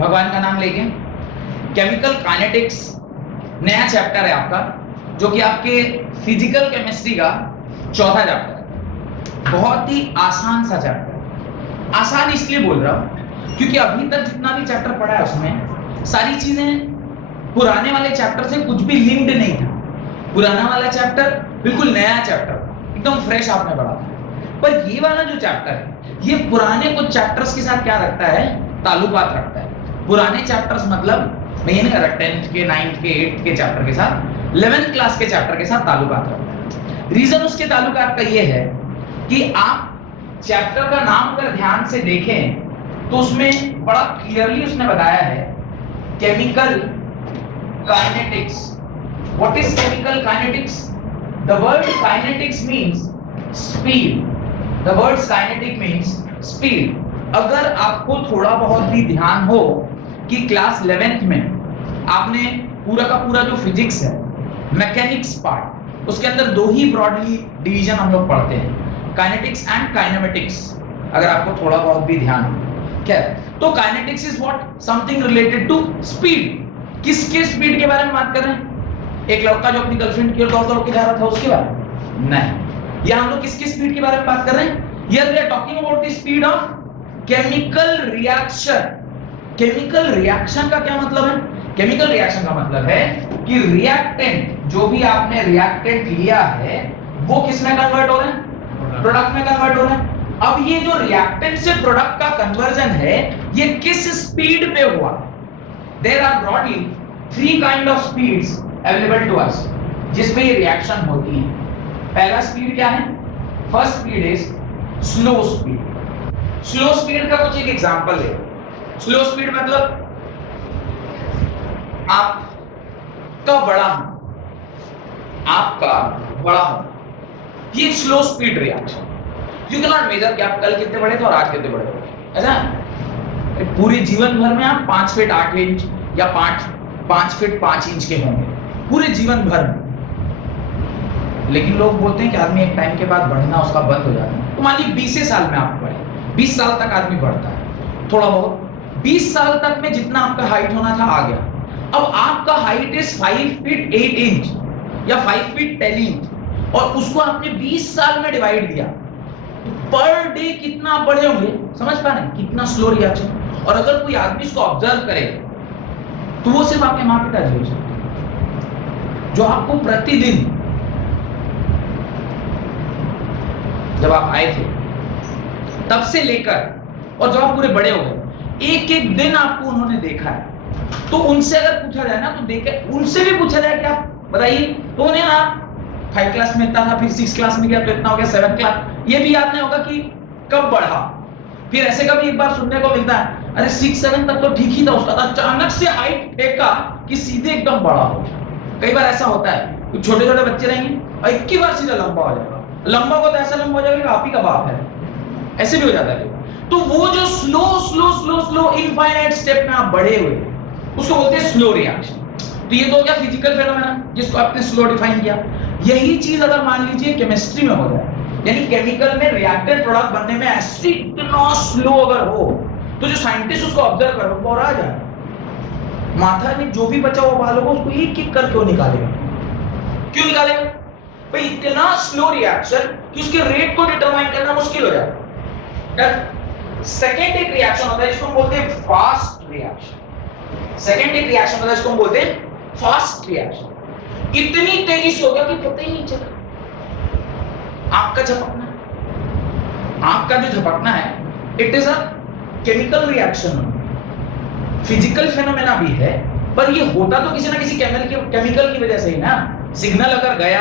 भगवान का नाम लेके। केमिकल काइनेटिक्स नया चैप्टर है आपका, जो कि आपके फिजिकल केमिस्ट्री का चौथा चैप्टर है। बहुत ही आसान सा चैप्टर। आसान इसलिए बोल रहा हूं क्योंकि अभी तक जितना भी चैप्टर पढ़ा है उसमें सारी चीजें पुराने वाले चैप्टर से कुछ भी लिंक्ड नहीं था। पुराना वाला चैप्टर बिल्कुल नया चैप्टर, एकदम फ्रेश आपने पढ़ा था। पर ये वाला जो चैप्टर है ये पुराने कुछ चैप्टर्स के साथ क्या रखता है, ताल्लुकात रखता है। पुराने चैप्टर्स मतलब मैं ये नहीं कह रहा 10th के 9th के 8th के चैप्टर के साथ, 11th क्लास के चैप्टर के साथ ताल्लुकात रखता है। रीजन उसके ताल्लुकात का ये है कि आप चैप्टर का नाम अगर ध्यान से देखें तो उसमें बड़ा क्लियरली उसने बताया है chemical kinetics. What is chemical kinetics? The word kinetics means speed. The word kinetic means speed. अगर आपको थोड़ा बहुत भी ध्यान हो कि क्लास 11th में आपने पूरा का पूरा जो फिजिक्स है, मैकेनिक्स पार्ट, उसके अंदर दो ही ब्रॉडली डिवीजन हम लोग पढ़ते हैं, काइनेटिक्स एंड काइनेमेटिक्स। अगर आपको थोड़ा बहुत भी ध्यान हो, क्या तो kinetics is what, something related to speed. किसके स्पीड के बारे में बात कर रहे हैं? एक लड़का जो अपनी गर्लफ्रेंड की ओर दौड़ के जा रहा था उसके बारे में नहीं। या हम लोग किसकी स्पीड के बारे में बात कर रहे हैं? Here we are talking about the speed of chemical reaction. Chemical reaction का क्या मतलब है? केमिकल रिएक्शन का मतलब है कि रिएक्टेंट, जो भी आपने रिएक्टेंट लिया है वो किस में कन्वर्ट हो रहे हैं? प्रोडक्ट में कन्वर्ट हो रहे हैं। अब ये जो रिएक्टेंट से प्रोडक्ट का कन्वर्जन है ये किस स्पीड पे हुआ? There are broadly 3 kind of speeds available to us जिसमें ये रिएक्शन होती है। पहला स्पीड क्या है? First speed is slow speed. Slow speed का कुछ एक एग्जांपल है। स्लो स्पीड मतलब आपका बड़ा हो, ये slow speed reaction. You can not measure कि आप कल कितने बड़े थे और आज कितने बड़े हो, ऐसा पूरे जीवन भर में आप 5 फीट 8 इंच या 5 फीट 5 इंच के होंगे पूरे जीवन भर में। लेकिन लोग बोलते हैं कि आदमी एक टाइम के बाद बढ़ना उसका बंद हो जाता है। तो मान लीजिए 20 साल में आप बढ़े, 20 साल तक आदमी बढ़ता है थोड़ा बहुत, 20 साल तक में जितना आपका हाइट होना था आ गया। अब आपका हाइट इज 5 फीट 8 इंच या 5 फीट 10 इंच और उसको आपने 20 साल में डिवाइड दिया, तो पर डे कितना बड़े होंगे, समझ पा रहे हैं कितना स्लो रिएक्शन। और अगर कोई आदमी इसको ऑब्जर्व करे तो वो सिर्फ आपके माँ पिताजी हो सकते, जो आपको प्रतिदिन जब आप आए थे तब से लेकर और जब आप पूरे बड़े हो गए, एक एक दिन आपको उन्होंने देखा है। तो उनसे अगर पूछा जाए ना, तो देखे उनसे भी पूछा जाए कि आप बताइए, तो उन्हें आप 5 क्लास में इतना था, फिर 6 क्लास में गया तो इतना हो गया, 7 क्लास, ये भी याद नहीं होगा कि कब बढ़ा। फिर ऐसे कभी एक बार सुनने को मिलता है, अरे 6-7 तक तो ठीक ही था उसका, अचानक से हाइट फेंका कि सीधे एकदम बड़ा हो। कई बार ऐसा होता है, कुछ छोटे छोटे बच्चे रहेंगे और एक ही बार सीधा लंबा हो जाएगा। लंबा को तो ऐसा लंबा हो जाएगा कि आप ही का बाप है, ऐसे भी हो जाता है। तो वो जो slow slow slow slow infinite step में आप बढ़े हुए, उसको बोलते हैं स्लो रिएक्शन। तो ये तो क्या फिजिकल फेनोमेना जिसको आपने स्लो डिफाइन किया। यही चीज अगर मान लीजिए केमिस्ट्री में हो जाए, यानी केमिकल में रिएक्टेंट प्रोडक्ट बनने में ऐसे इतना स्लो अगर हो, तो जो साइंटिस्ट उसको ऑब्जर्व करो वो आ जाए, माथा में जो भी बचा हुआ बाल होगा उसको एक एक कर क्यों निकालेगा? क्यों निकालेगा भाई? इतना स्लो रिएक्शन कि उसके रेट को डिटरमाइन करना मुश्किल हो जाता है। सेकेंड एक रिएक्शन होता है जिसको हम बोलते हैं फास्ट रिएक्शन। सेकेंड एक रिएक्शन होता है जिसको हम बोलते हैं फास्ट रिएक्शन। इतनी तेजी से होगा कि पता ही नहीं चला। आपका झपकना, आपका जो झपकना है, it is a chemical reaction, physical phenomena भी है, पर ये होता तो किसी ना किसी केमिकल की वजह से ही ना। सिग्नल अगर गया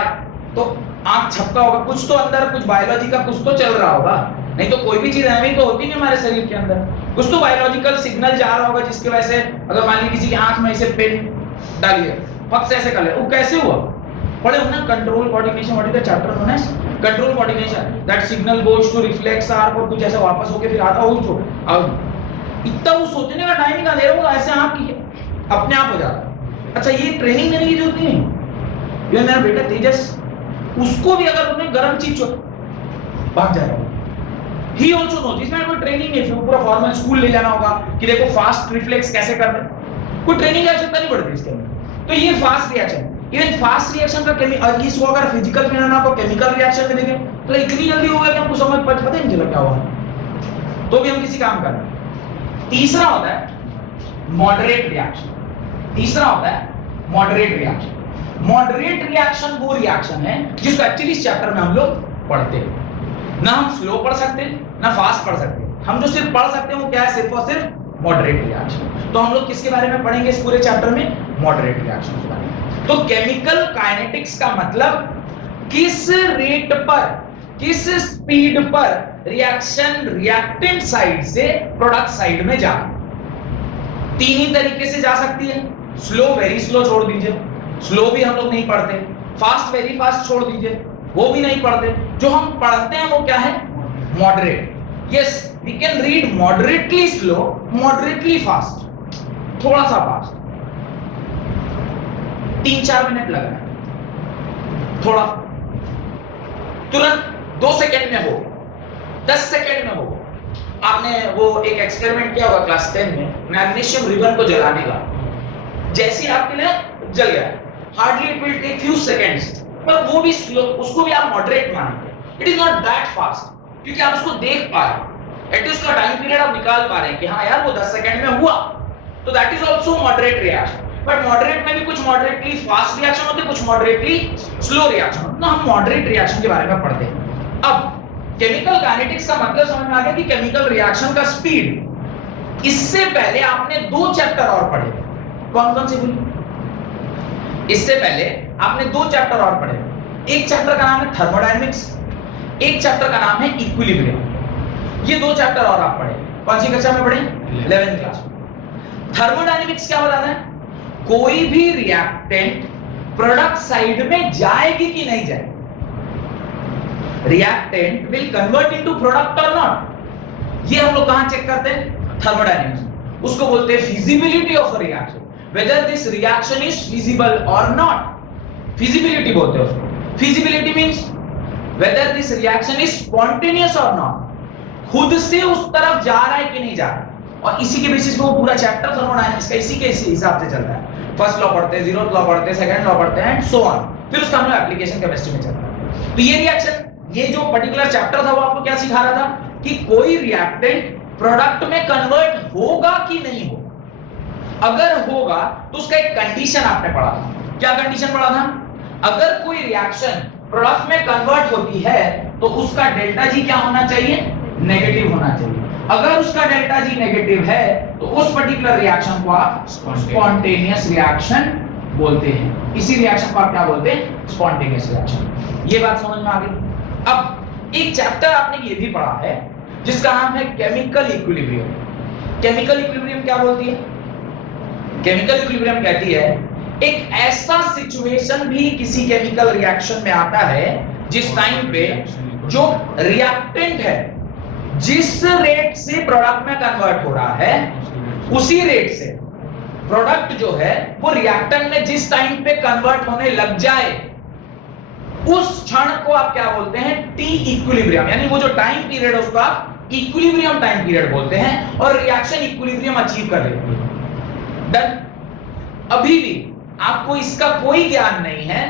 तो आंख झपका होगा, कुछ तो अंदर कुछ बायोलॉजी का कुछ तो चल रहा होगा, नहीं तो कोई भी चीज ऐसी तो होती नहीं हमारे शरीर के अंदर, कुछ तो बायोलॉजिकल सिग्नल जा रहा होगा जिसकी वजह से अगर मान लीजिए किसी की आंख में ऐसे पेन डालिए, फक से ऐसे कर ले, वो कैसे हुआ? पढ़े हो ना control coordination, what is the chapter known as control coordination, that signal goes to reflex arc और कुछ ऐसा वापस होके फिर आता हो। इतना वो सोचने का टाइम निकाल दे रहा होगा, ऐसे आप अपने आप हो जाता। अच्छा ये ट्रेनिंग देने की जरूरत नहीं है। ये मेरा बेटा तेजस, उसको भी अगर उन्हें गर्म चीज भाग जाएगा, ही ऑल्सो नोज, इसमें कोई ट्रेनिंग नहीं, पूरा फॉर्मल स्कूल ले जाना होगा कि देखो फास्ट रिफ्लेक्स कैसे करते हैं, कोई ट्रेनिंग की आवश्यकता नहीं पड़ती इसके अंदर। तो ये fast reaction, even fast reaction का केमिकल, इसको अगर फिजिकल में ना को केमिकल रिएक्शन में देखें तो इतनी जल्दी हो गया कि हमको समझ पता ही नहीं चला क्या हुआ, तो भी हम किसी काम कर रहे हैं। तीसरा होता है मॉडरेट रिएक्शन, तीसरा होता है मॉडरेट रिएक्शन। मॉडरेट रिएक्शन वो रिएक्शन है जिसको एक्चुअली इस चैप्टर में हम लोग पढ़ते हैं। ना हम स्लो पढ़ सकते ना फास्ट पढ़ सकते, हम जो सिर्फ पढ़ सकते हैं वो क्या है, सिर्फ और सिर्फ मॉडरेट रिएक्शन। तो हम लोग किसके बारे में पढ़ेंगे इस पूरे चैप्टर में, मॉडरेट रिएक्शन के बारे में। तो केमिकल काइनेटिक्स का मतलब किस रेट पर, किस स्पीड पर रिएक्शन रिएक्टेंट साइड से प्रोडक्ट साइड में जा, तीन ही तरीके से जा सकती है। स्लो, वेरी स्लो छोड़ दीजिए, स्लो भी हम लोग नहीं पढ़ते, फास्ट, वेरी फास्ट छोड़ दीजिए, वो भी नहीं पढ़ते। जो हम पढ़ते हैं वो क्या है, moderate. Yes, we can read moderately slow, moderately fast, थोड़ा सा फास्ट, 3-4 मिनट लग रहा है, थोड़ा तुरंत 2 सेकंड में हो, 10 सेकंड में हो। आपने वो एक एक्सपेरिमेंट किया होगा क्लास 10 में, मैग्नीशियम रिबन को जलाने का, जैसे ही आपके लिए जल गया, hardly it will take few seconds, पर वो भी स्लो, उसको भी आप मॉडरेट मानेंगे। It is not that fast, क्योंकि आप उसको देख पा रहे हैं, एटलीस्ट का टाइम पीरियड आप निकाल पा रहे हैं कि हाँ यार वो 10 सेकंड में हुआ, तो that is also moderate reaction. But moderate में भी कुछ मॉडरेटली फास्ट रिएक्शन होते हैं, कुछ मॉडरेटली स्लो रिएक्शन होते हैं। तो हम मॉडरेट रिएक्शन के बारे में पढ़ते हैं। अब केमिकल काइनेटिक्स का मतलब समझ में आ गया कि केमिकल रिएक्शन का स्पीड। इससे पहले आपने 2 चैप्टर और पढ़े, कौन कौन से बोलिए? इससे पहले आपने 2 चैप्टर और पढ़े, एक चैप्टर का नाम है थर्मोडायनेमिक्स, एक चैप्टर का नाम है इक्विलिब्रियम। ये 2 चैप्टर और आप पढ़े, कौन सी कक्षा में पढ़े? 11th क्लास में। थर्मोडायनेमिक्स क्या बताता है, कोई भी रिएक्टेंट प्रोडक्ट साइड में जाएगी कि नहीं जाएगी, reactant will convert into product और नॉट। ये हम लोग कहां चेक करते हैं? थर्मोडायनेमिक्स। उसको बोलते हैं feasibility of a reaction, whether this reaction is feasible or not, feasibility बोलते हैं उसको। feasibility means whether this reaction is spontaneous or not, खुद से उस तरफ जा रहा है कि नहीं जा रहा है। और इसी के बेसिस पे वो पूरा चैप्टर थर्मोडायनेमिक्स का इसी के हिसाब से चलता है। फर्स्ट लॉ पढ़ते हैं, 0th लॉ पढ़ते हैं, सेकंड लॉ पढ़ते हैं एंड सो ऑन, फिर उसका हम लोग एप्लीकेशन केमिस्ट्री में चलता है। तो ये रिएक्शन, ये जो पर्टिकुलर चैप्टर था वो आपको क्या सिखा रहा था कि कोई रिएक्टेंट प्रोडक्ट में कन्वर्ट होगा कि नहीं होगा। अगर होगा तो उसका एक कंडीशन आपने पढ़ा था। क्या कंडीशन पढ़ा था? अगर कोई रिएक्शन प्रोडक्ट में कन्वर्ट होती है तो उसका डेल्टा जी क्या होना चाहिए? नेगेटिव होना चाहिए। अगर उसका डेल्टा जी नेगेटिव है तो उस पर्टिकुलर रिएक्शन को आप स्पॉन्टेनियस रिएक्शन बोलते हैं। इसी रिएक्शन को आप क्या बोलते हैं? Spontaneous reaction. ये बात समझ में आ गई। अब एक चैप्टर आपने ये भी पढ़ा है जिसका नाम है केमिकल इक्विलिब्रियम। केमिकल इक्विलिब्रियम क्या बोलती है? केमिकल इक्विलिब्रियम कहती है एक ऐसा सिचुएशन भी किसी केमिकल रिएक्शन में आता है जिस टाइम पे जो रिएक्टेंट है जिस रेट से प्रोडक्ट में कन्वर्ट हो रहा है उसी रेट से प्रोडक्ट जो है वो रिएक्टेंट में जिस टाइम पे कन्वर्ट होने लग जाए उस क्षण को आप क्या बोलते हैं? T equilibrium. यानी वो जो टाइम पीरियड है उसको आप इक्विलिब्रियम टाइम पीरियड बोलते हैं और रिएक्शन इक्विलिब्रियम अचीव कर लेती है। डन। अभी भी आपको इसका कोई ज्ञान नहीं है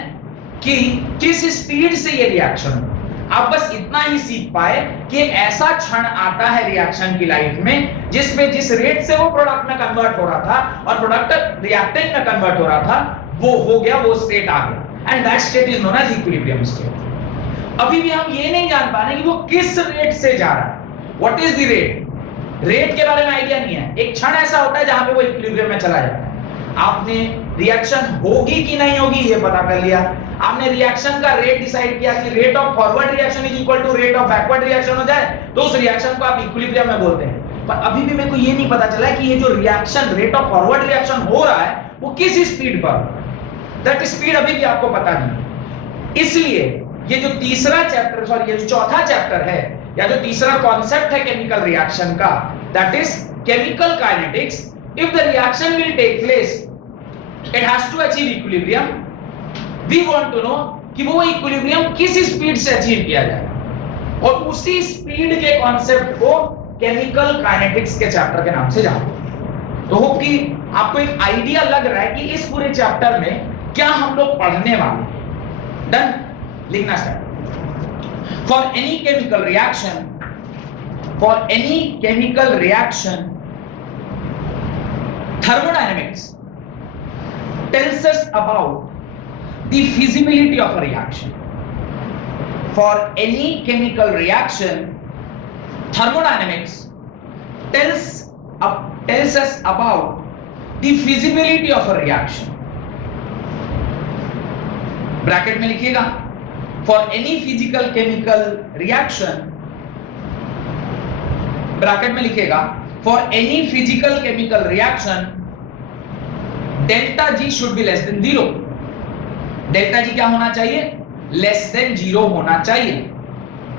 कि किस स्पीड से ये रिएक्शन हो। आप बस इतना ही सीख पाए कि एक ऐसा क्षण आता है रिएक्शन की लाइफ में जिसमें जिस रेट से वो प्रोडक्ट में कन्वर्ट हो रहा था और प्रोडक्ट रिएक्टेंट में कन्वर्ट हो रहा था वो हो गया, वो स्टेट आ गया and that state is known as equilibrium state. अभी भी हम ये नहीं जान पा रहे कि वो किस रेट से जा रहा है। What is the rate? Rate के बारे में आइडिया नहीं है। एक क्षण ऐसा होता है जहां पे वो इक्विलिब्रियम में चला जाता है। आपने रिएक्शन होगी कि नहीं होगी ये पता कर लिया, आपने रिएक्शन का रेट डिसाइड किया कि rate of forward reaction is equal to rate of backward reaction हो जाए तो उस रिएक्शन को आप इक्विलिब्रियम में बोलते हैं। पर अभी भी मेरे को ये नहीं पता चला कि ये जो reaction rate of forward reaction हो रहा है वो किस स्पीड पर, दैट स्पीड अभी भी आपको पता नहीं। इसलिए ये जो तीसरा चैप्टर, सॉरी ये जो चौथा चैप्टर है या जो तीसरा कॉन्सेप्ट है केमिकल रिएक्शन का, that is chemical kinetics. If the reaction will take place it has to achieve equilibrium. We want to know कि वो इक्विलिब्रियम किस स्पीड से अचीव किया जाए। और उसी स्पीड के कॉन्सेप्ट को केमिकल काइनेटिक्स के चैप्टर के नाम से जानते हैं। तो होप कि आपको एक आइडिया लग रहा है कि इस पूरे चैप्टर में क्या हम लोग पढ़ने वाले हैं। डन, लिखना start. For any chemical reaction, for any chemical reaction, thermodynamics tells us about the feasibility of a reaction. For any chemical reaction, thermodynamics tells us about the feasibility of a reaction. Bracket में लिखिएगा, for any physical chemical reaction, bracket में लिखिएगा, for any physical chemical reaction, delta G should be less than 0. Delta G क्या होना चाहिए? Less than 0 होना चाहिए।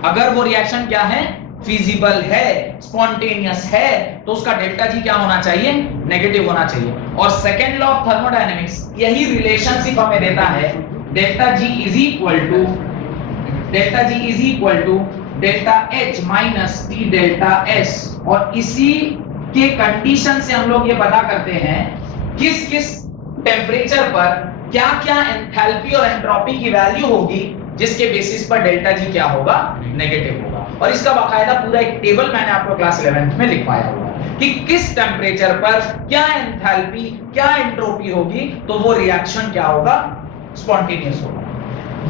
अगर वो रिएक्शन क्या है? फिजिबल है, स्पॉन्टेनियस है, तो उसका डेल्टा जी क्या होना चाहिए? नेगेटिव होना चाहिए। और सेकेंड लॉ ऑफ थर्मोडायनेमिक्स यही रिलेशनशिप हमें देता है, delta G is equal to delta H minus T delta S। और इसी के कंडीशन से हम लोग ये पता करते हैं किस किस टेम्परेचर पर क्या क्या एंथैल्पी और एंट्रोपी की वैल्यू होगी, जिसके बेसिस पर डेल्टा जी क्या होगा? नेगेटिव होगा। और इसका बाकायदा पूरा एक टेबल मैंने आपको क्लास 11th में लिखवाया हुआ है कि किस टेम्परेचर पर क्या एंथैल्पी क्या एंट्रोपी होगी, तो वो रिएक्शन क्या होगा? स्पॉन्टेनियस होगा।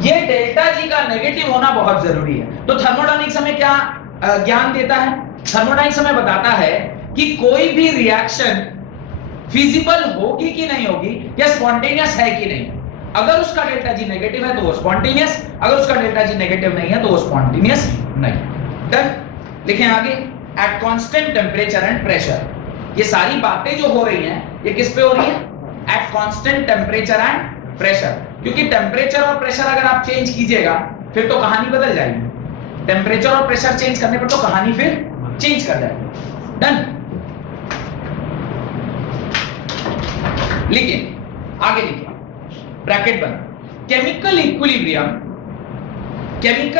ये डेल्टा जी का नेगेटिव होना बहुत जरूरी है। तो थर्मोडायनेमिक्स हमें क्या ज्ञान देता है? थर्मोडायनेमिक्स हमें बताता है कि कोई भी रिएक्शन फिजिबल होगी कि नहीं होगी, या स्पॉन्टेनियस है कि नहीं। अगर उसका डेल्टा जी नेगेटिव है तो वो स्पॉन्टेनियस, अगर उसका डेल्टा जी नेगेटिव नहीं है तो वो स्पॉन्टेनियस नहीं। डन, लिखें आगे, at constant temperature and pressure. ये सारी बातें जो हो रही हैं ये किस पे हो रही है? At constant temperature and pressure. क्योंकि टेम्परेचर और प्रेशर अगर आप चेंज कीजिएगा फिर तो कहानी बदल जाएगी। टेम्परेचर और प्रेशर चेंज करने पर तो कहानी फिर चेंज कर जाएगी। डन, लिखिए आगे, लिखिए ब्रैकेट बंद। Chemical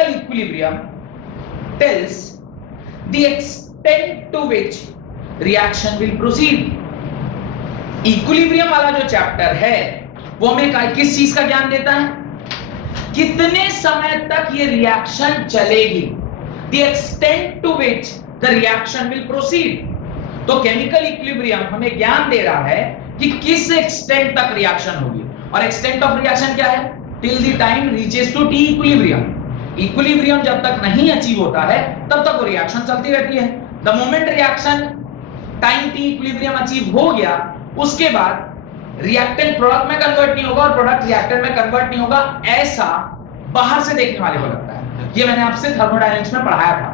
equilibrium tells the extent to which reaction will proceed। Equilibrium वाला जो चैप्टर है वो हमें किस चीज का ज्ञान देता है? कितने समय तक ये रिएक्शन चलेगी, the extent to which the reaction will proceed। तो केमिकल इक्विलिब्रियम हमें ज्ञान दे रहा है कि किस एक्सटेंट तक रिएक्शन होगी। और एक्सटेंट ऑफ रिएक्शन क्या है? Till the time reaches to the equilibrium. Equilibrium जब तक नहीं अचीव होता है तब तक वो रिएक्शन चलती रहती है। The moment reaction time T equilibrium achieve हो गया, उसके बाद रिएक्टेंट प्रोडक्ट में कन्वर्ट नहीं होगा और प्रोडक्ट रिएक्टेंट में कन्वर्ट नहीं होगा, ऐसा बाहर से देखने वाले को लगता है। ये मैंने आपसे थर्मोडायनेमिक्स में पढ़ाया था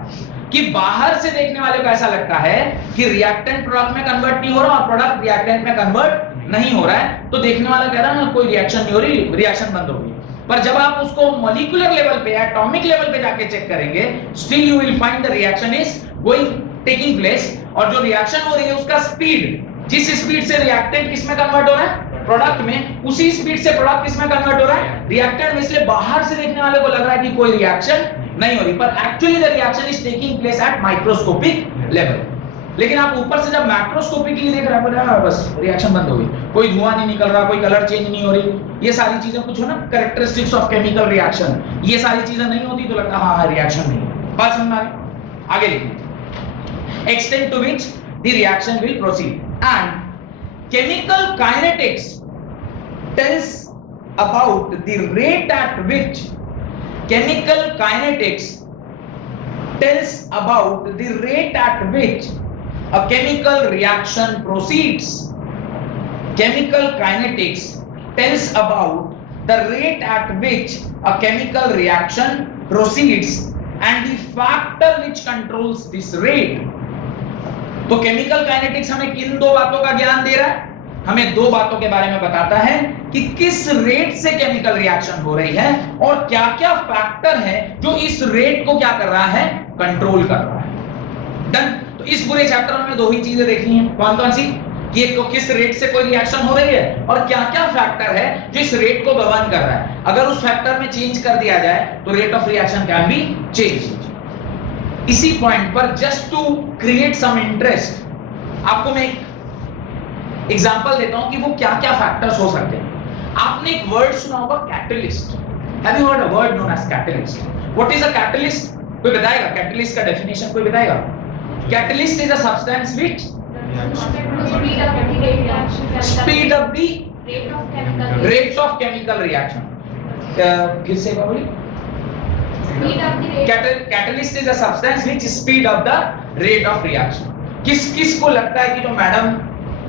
कि बाहर से देखने वाले को ऐसा लगता है कि रिएक्टेंट प्रोडक्ट में कन्वर्ट नहीं हो रहा और प्रोडक्ट रिएक्टेंट में कन्वर्ट नहीं हो रहा है, तो देखने वाला कह रहा है ना कोई रिएक्शन नहीं हो रही, रिएक्शन बंद हो गई। पर जब आप उसको मॉलिक्यूलर लेवल पे, एटॉमिक लेवल पे जाके चेक करेंगे, still you will find the reaction is going taking place. और जो रिएक्शन हो रही है उसका स्पीड, जिस स्पीड से रिएक्टेंट किस में कन्वर्ट हो रहा है? प्रोडक्ट में, उसी स्पीड से प्रोडक्ट किस में कन्वर्ट हो रहा है? रिएक्टेंट में। इसलिए बाहर से देखने वाले को लग रहा है कि कोई रिएक्शन नहीं हो रही, पर actually the reaction is taking place at microscopic level. लेकिन आप ऊपर से जब मैक्रोस्कोपिकली देख रहे हैं, बस रिएक्शन बंद हो गई, कोई धुआं नहीं निकल रहा, कोई कलर चेंज नहीं हो रही, ये सारी चीजें कुछ हो ना कैरेक्टरिस्टिक्स ऑफ केमिकल रिएक्शन, ये सारी चीजें नहीं होती तो लगता हाँ रिएक्शन नहीं है। बात समझ में आ रही? आगे लिखिए, extent to which the reaction will proceed. And chemical kinetics tells about the rate at which chemical kinetics tells about the rate at which a chemical reaction proceeds। Chemical kinetics tells about the rate at which a chemical reaction proceeds and the factor which controls this rate। तो chemical kinetics हमें किन दो बातों का ज्ञान दे रहा है? हमें दो बातों के बारे में बताता है कि किस रेट से केमिकल रिएक्शन हो रही है और क्या-क्या फैक्टर है जो इस रेट को क्या कर रहा है? कंट्रोल कर रहा है। डन। तो इस पूरे चैप्टर में दो ही चीजें देखनी है। कौन-कौन सी? कि एक तो किस रेट से कोई रिएक्शन हो रही है और क्या-क्या फैक्टर है जो इस रेट को गवर्न कर रहा है। अगर उस फैक्टर में चेंज कर दिया जाए तो rate of reaction can be change. इसी पॉइंट पर just to create some interest आपको मैं एक एग्जांपल देता हूं कि वो क्या क्या फैक्टर्स हो सकते हैं। आपने एक वर्ड सुना होगा catalyst. Have you heard a word known as catalyst? What is a catalyst? कोई बताएगा कैटलिस्ट का डेफिनेशन? कोई बताएगा? Catalyst is a substance which speed up the rate of chemical reaction. फिर से बोलिए। Catalyst is a substance which speed up the rate of reaction. किस किस को लगता है कि जो मैडम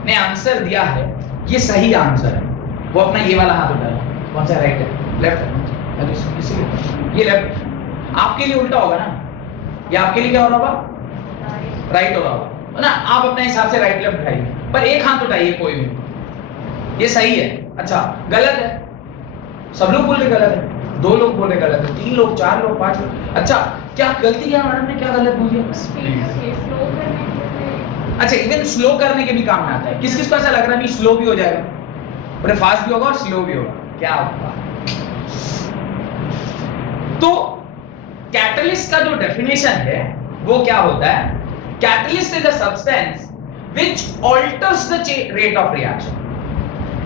ने आंसर दिया है ये सही आंसर है? वो अपना ये वाला हाथ उठाए। कौन सा? राइट है, लेफ्ट है? ये लेफ्ट। आपके लिए उल्टा होगा ना, या आपके लिए क्या हो रहा होगा? राइट हो रहा होगा ना। आप अपने हिसाब से राइट लेफ्ट उठाइए, पर एक हाथ उठाइए कोई भी। ये सही है। अच्छा, गलत है? सब लोग बोल रहे गलत है, 2 लोग बोल रहे गलत है, 3 लोग, 4 लोग, 5 लोग। अच्छा, क्या गलती किया मैडम ने? क्या गलत बोल दिया? अच्छा, इवन स्लो करने के भी काम में आता है। किस किस को ऐसा लग रहा है नहीं स्लो भी हो जाएगा? पूरे फास्ट भी होगा और स्लो भी होगा। क्या होगा? तो कैटलिस्ट का जो डेफिनेशन है वो क्या होता है? Catalyst is a substance which alters the rate of reaction.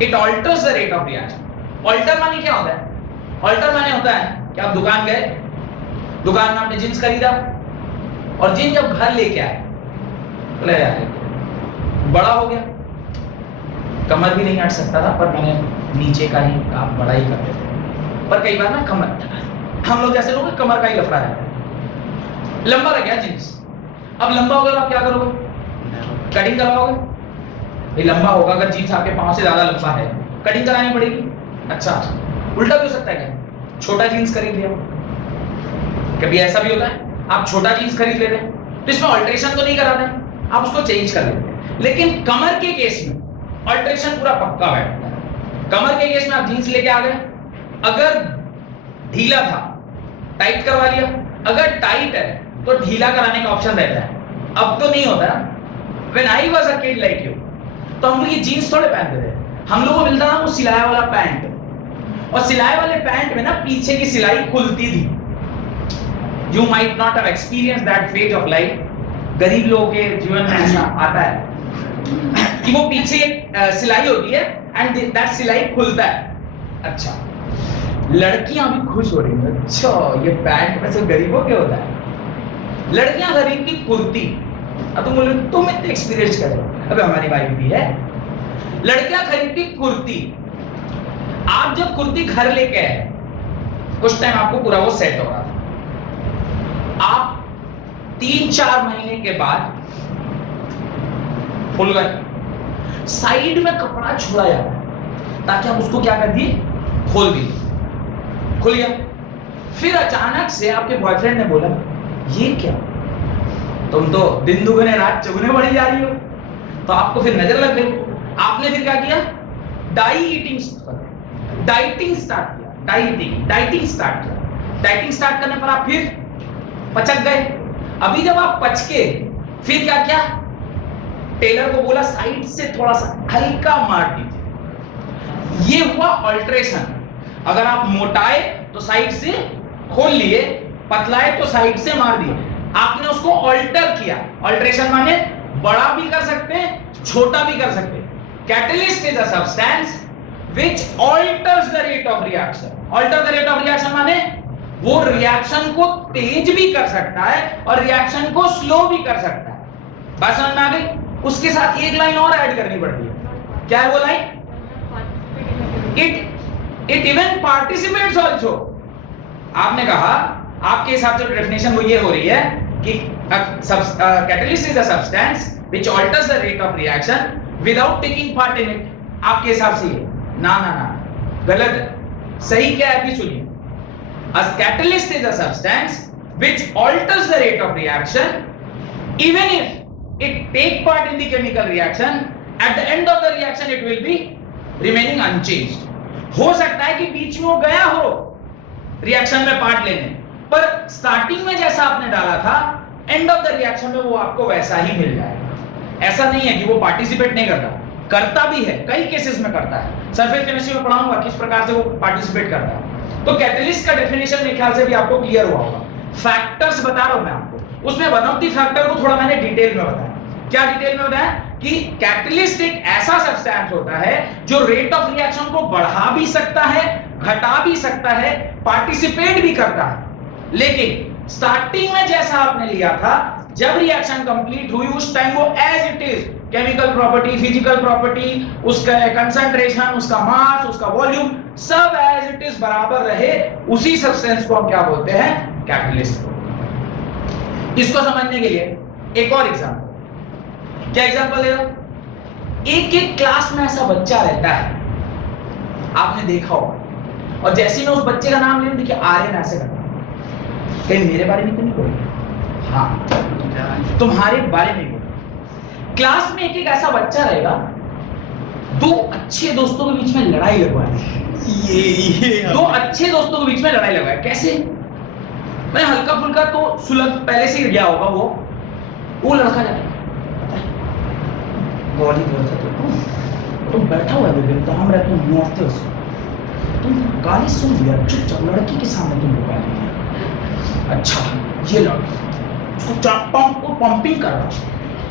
It alters the rate of reaction. Alter माने क्या होता है? ऑल्टर माने होता है कि आप दुकान गए, दुकान में आपने जींस खरीदा और जींस जब घर लेके आए ले यार बड़ा हो गया, कमर भी नहीं अट सकता था, पर मैंने नीचे का ही काम बड़ा ही करते थे। पर कई बार ना कमर, हम लोग जैसे लोग कमर का ही लफड़ा रहता है। लंबा रह गया जींस, अब लंबा हो गया, आप क्या करोगे? कटिंग करवाओगे? भाई लंबा होगा, अगर जींस आपके पांव से ज्यादा लंबा है कटिंग करानी पड़ेगी। अच्छा, उल्टा भी हो सकता है क्या? छोटा जींस खरीद लिया, कभी ऐसा भी होता है आप छोटा जींस खरीद ले रहे हैं तो इसमें अल्टरेशन तो नहीं करा रहे, आप उसको चेंज कर लेते हैं। लेकिन कमर के केस में अल्टरेशन पूरा पक्का बैठता है। कमर के केस में आप जींस लेके आ गए, अगर ढीला था टाइट करवा लिया, अगर टाइट है तो ढीला कराने का ऑप्शन रहता है। अब तो नहीं होता। When I was a kid like you, तो हम लोग ये जींस थोड़े पहनते थे, हम लोगों को मिलता था वो सिलाई वाला पैंट, और सिलाई वाले पैंट में ना पीछे की सिलाई खुलती थी। You might not have experienced that phase of life. गरीब लोगों के जीवन में ऐसा आता है कि वो पीछे सिलाई होती है एंड दैट सिलाई खुलता है। अच्छा, लड़कियां भी खुश हो रही हैं, अच्छा ये पैंट में से गरीबों के होता है। लड़कियां खरीदती कुर्ती, अब तुम बोले तुम इतने एक्सपीरियंस कर रहे हो, अबे हमारी वाइफ भी है। लड़कियां खरीदती कुर्ती, आप जब कुर्ती घर लेके आए उस टाइम आपको पूरा वो सेट हो रहा था। आप 3-4 महीने के बाद खुल गए, साइड में कपड़ा छोड़ा जाता है ताकि आप उसको क्या कर दिए? खोल दिए, खुल गया। फिर अचानक से आपके बॉयफ्रेंड ने बोला ये क्या, तुम तो दिन दुगने रात चौगुने बढ़ी जा रही हो, तो आपको फिर नजर लग गई। आपने फिर क्या किया? डाइटिंग स्टार्ट किया। डाइटिंग स्टार्ट किया। डाइटिंग स्टार्ट करने पर आप फिर पचक गए। अभी जब आप पच के फिर क्या किया? टेलर को बोला साइड से थोड़ा सा हल्का मार दीजिए। ये हुआ अल्टरेशन। अगर आप मोटाए तो साइड से खोल लिए, पतलाए तो साइड से मार दिए, आपने उसको अल्टर किया। अल्टरेशन माने बड़ा भी कर सकते हैं, छोटा भी कर सकते हैं। Catalyst is a substance which alters the rate of reaction. Alter the rate of reaction माने वो रिएक्शन को तेज भी कर सकता है और रिएक्शन को स्लो भी कर सकता है। बात समझ में आ गई? उसके साथ एक लाइन और ऐड करनी पड़ती है। क्या है वो line? It even participates also. आपने कहा आपके हिसाब से डेफिनेशन वो ये हो रही है कि catalyst is a substance which alters the rate of reaction without taking part in it. आपके हिसाब से ये ना ना ना गलत है। सही क्या है? अभी सुनिए। A catalyst is a substance which alters the rate of reaction even if it take part in the chemical reaction. At the end of the reaction it will be remaining unchanged. हो सकता है कि बीच में वो गया हो reaction में part लेने, पर स्टार्टिंग में जैसा आपने डाला था एंड ऑफ द रिएक्शन में वो आपको वैसा ही मिल जाएगा। ऐसा नहीं है कि वो पार्टिसिपेट नहीं करता, करता भी है, कई केसेस में करता है। सरफेस केमिस्ट्री में पढ़ाऊंगा किस प्रकार से वो पार्टिसिपेट करता है। तो कैटलिस्ट का डेफिनेशन मेरे ख्याल से भी आपको क्लियर हुआ होगा। फैक्टर्स बता रहा हूं मैं आपको, उसमें वन ऑफ द फैक्टर को थोड़ा मैंने डिटेल में बताया। क्या डिटेल में बताया कि कैटलिस्ट एक ऐसा सब्सटेंस होता है जो रेट ऑफ रिएक्शन को बढ़ा भी सकता है, घटा भी सकता है, पार्टिसिपेट भी करता है। लेकिन स्टार्टिंग में जैसा आपने लिया था, जब रिएक्शन कंप्लीट हुई उस टाइम वो as it is chemical property, physical property, उसका कंसंट्रेशन, उसका मास, उसका वॉल्यूम सब एज इट इज बराबर रहे, उसी सब्सटेंस को हम क्या बोलते हैं? कैटलिस्ट। इसको समझने के लिए एक और एग्जांपल, क्या एग्जांपल ले रहा हूं? एक क्लास में ऐसा बच्चा रहता है, आपने देखा होगा, और जैसे मैं उस बच्चे का नाम ले, देखिए आर्यन ऐसे करता है, कहीं मेरे बारे में तो नहीं बोल, हाँ तुम्हारे बारे में बोल। क्लास में एक ऐसा बच्चा रहेगा, दो अच्छे दोस्तों के बीच में लड़ाई लगवाए, ये दो अच्छे दोस्तों के बीच में लड़ाई लगवाए। कैसे? मैं हल्का फुल्का तो सुलग पहले से गया होगा, वो लड़का जाता गॉली बोलता तुम बैठा हुआ है बेटा, हम रहते हो मारते हो, तुम गाली सुन लिया, चुपचाप लड़की के सामने तुमको गाली दिया। अच्छा ये लड़का उसको पंपिंग कर रहा,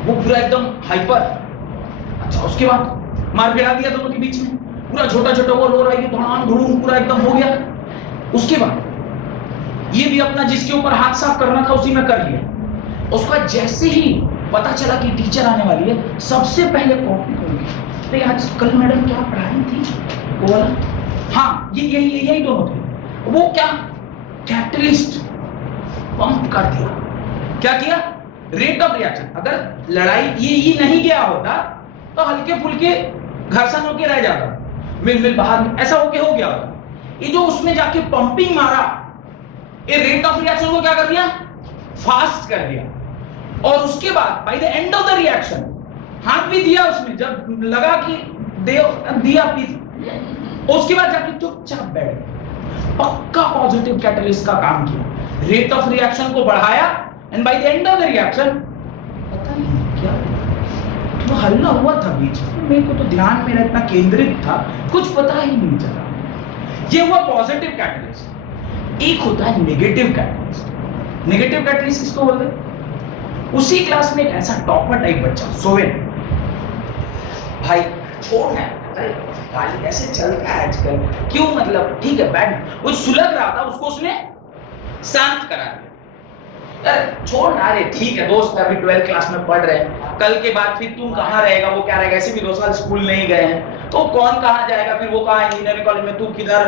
वो पूरा एकदम हाइपर। अच्छा उसके बाद मार गिरा दिया दोनों के बीच में, पूरा छोटा छोटा वो रो रहा है, धड़ाम धड़ूम पूरा एकदम हो गया। उसके बाद ये भी अपना जिसके ऊपर हाथ साफ करना था उसी में कर लिया। उसका जैसे ही पता चला कि टीचर आने वाली है, सबसे पहले कॉपी करूंगी, तो आज कल मैडम क्या पढ़ाई थी, वो वाला, हाँ यही दोनों थे। वो क्या? कैटलिस्ट पंप कर दिया। क्या किया? Rate of reaction. अगर लड़ाई ये नहीं गया होता तो हल्के फुल्के घर्षण होके रह जाता, मिल बाहर ऐसा होके हो गया होता। ये जो उसमें जाके पंपिंग मारा, ये रेट ऑफ रिएक्शन को क्या कर दिया? फास्ट कर दिया। और उसके बाद by the end of the reaction हाथ भी दिया उसमें, जब लगा कि दिया भी, उसके बाद जाके चुपचाप बैठ, पक्का पॉजिटिव कैटलिस्ट का काम किया, रेट ऑफ रिएक्शन को बढ़ाया, and by the end of the reaction पता नहीं क्या तो हल्ला हुआ था बीच में, मेरे को तो ध्यान मेरा इतना केंद्रित था, कुछ पता ही नहीं चला। ये हुआ पॉजिटिव कैटलिस्ट। एक होता है नेगेटिव कैटलिस्ट। नेगेटिव कैटलिस्ट किसको बोलते हैं? उसी क्लास में एक ऐसा टॉपर टाइप बच्चा, सोवेन भाई, छोड़ है गाली कैसे चलता है आजकल, क्यों मतलब ठीक है बैठ, वो सुलग रहा था, उसको उसने शांत करा दिया। छोड़ ना रे, ठीक है दोस्त अभी 12th क्लास में पढ़ रहे हैं, कल के बाद फिर तुम कहाँ रहेगा, वो क्या रहेगा, ऐसे भी 2 साल स्कूल नहीं गए हैं तो कौन कहाँ जाएगा, फिर वो कहाँ इंजीनियरिंग कॉलेज में, तू किधर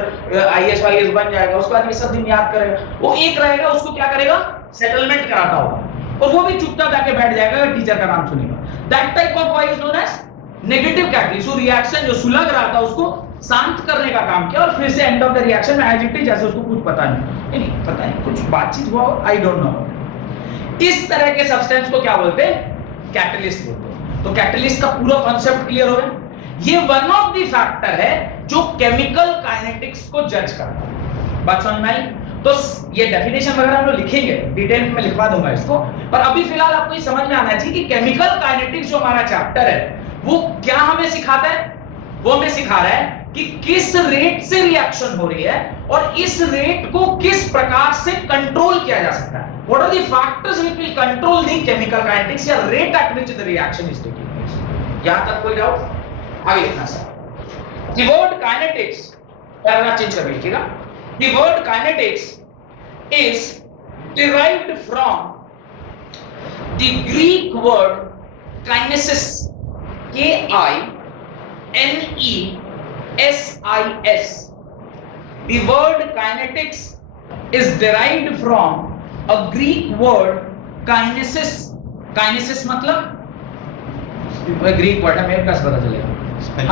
आईएएस वाईएएस बन जाएगा, उसके बाद ये सब दिन याद करेगा। वो एक रहेगा, उसको क्या करेगा? सेटलमेंट कराता होगा, और वो भी चुपचाप जाके बैठ जाएगा, टीचर का नाम सुनेगा। That type of boy is known as negative catalyst. वो रिएक्शन जो सुलग रहा था उसको शांत करने का काम किया, और फिर से एंड ऑफ द रिएक्शन में एज इट इज, जैसे उसको कुछ पता नहीं पता नहीं कुछ बातचीत हुआ, आई डोंट नो। इस तरह के सब्सटेंस को क्या बोलते हैं? कैटलिस्ट बोलते हैं। तो कैटलिस्ट का पूरा कॉन्सेप्ट क्लियर हो गया। ये वन ऑफ द फैक्टर है जो केमिकल काइनेटिक्स को जज करता है। बात समझ में आई? तो ये डेफिनेशन वगैरह हम लोग लिखेंगे, डिटेल में लिखवा दूंगा इसको, पर अभी फिलहाल आपको ये समझ में आना चाहिए कि केमिकल काइनेटिक्स जो हमारा चैप्टर है वो क्या हमें सिखाता है? वो हमें सिखा रहा है कि किस रेट से रिएक्शन हो रही है और इस रेट को किस प्रकार से कंट्रोल किया जा सकता है। What are the factors which will control the chemical kinetics या rate at which the reaction is taking place? यहां तक कोई डाउट? आगे लिखना sir. The word kinetics, paragraph change कर लीजिएगा। The word kinetics is derived from the Greek word kinesis, K-I-N-E-S-I-S. The word kinetics is derived from a Greek word kinesis. Kinesis मतलब Greek word है, मेरे पास पता चलेगा।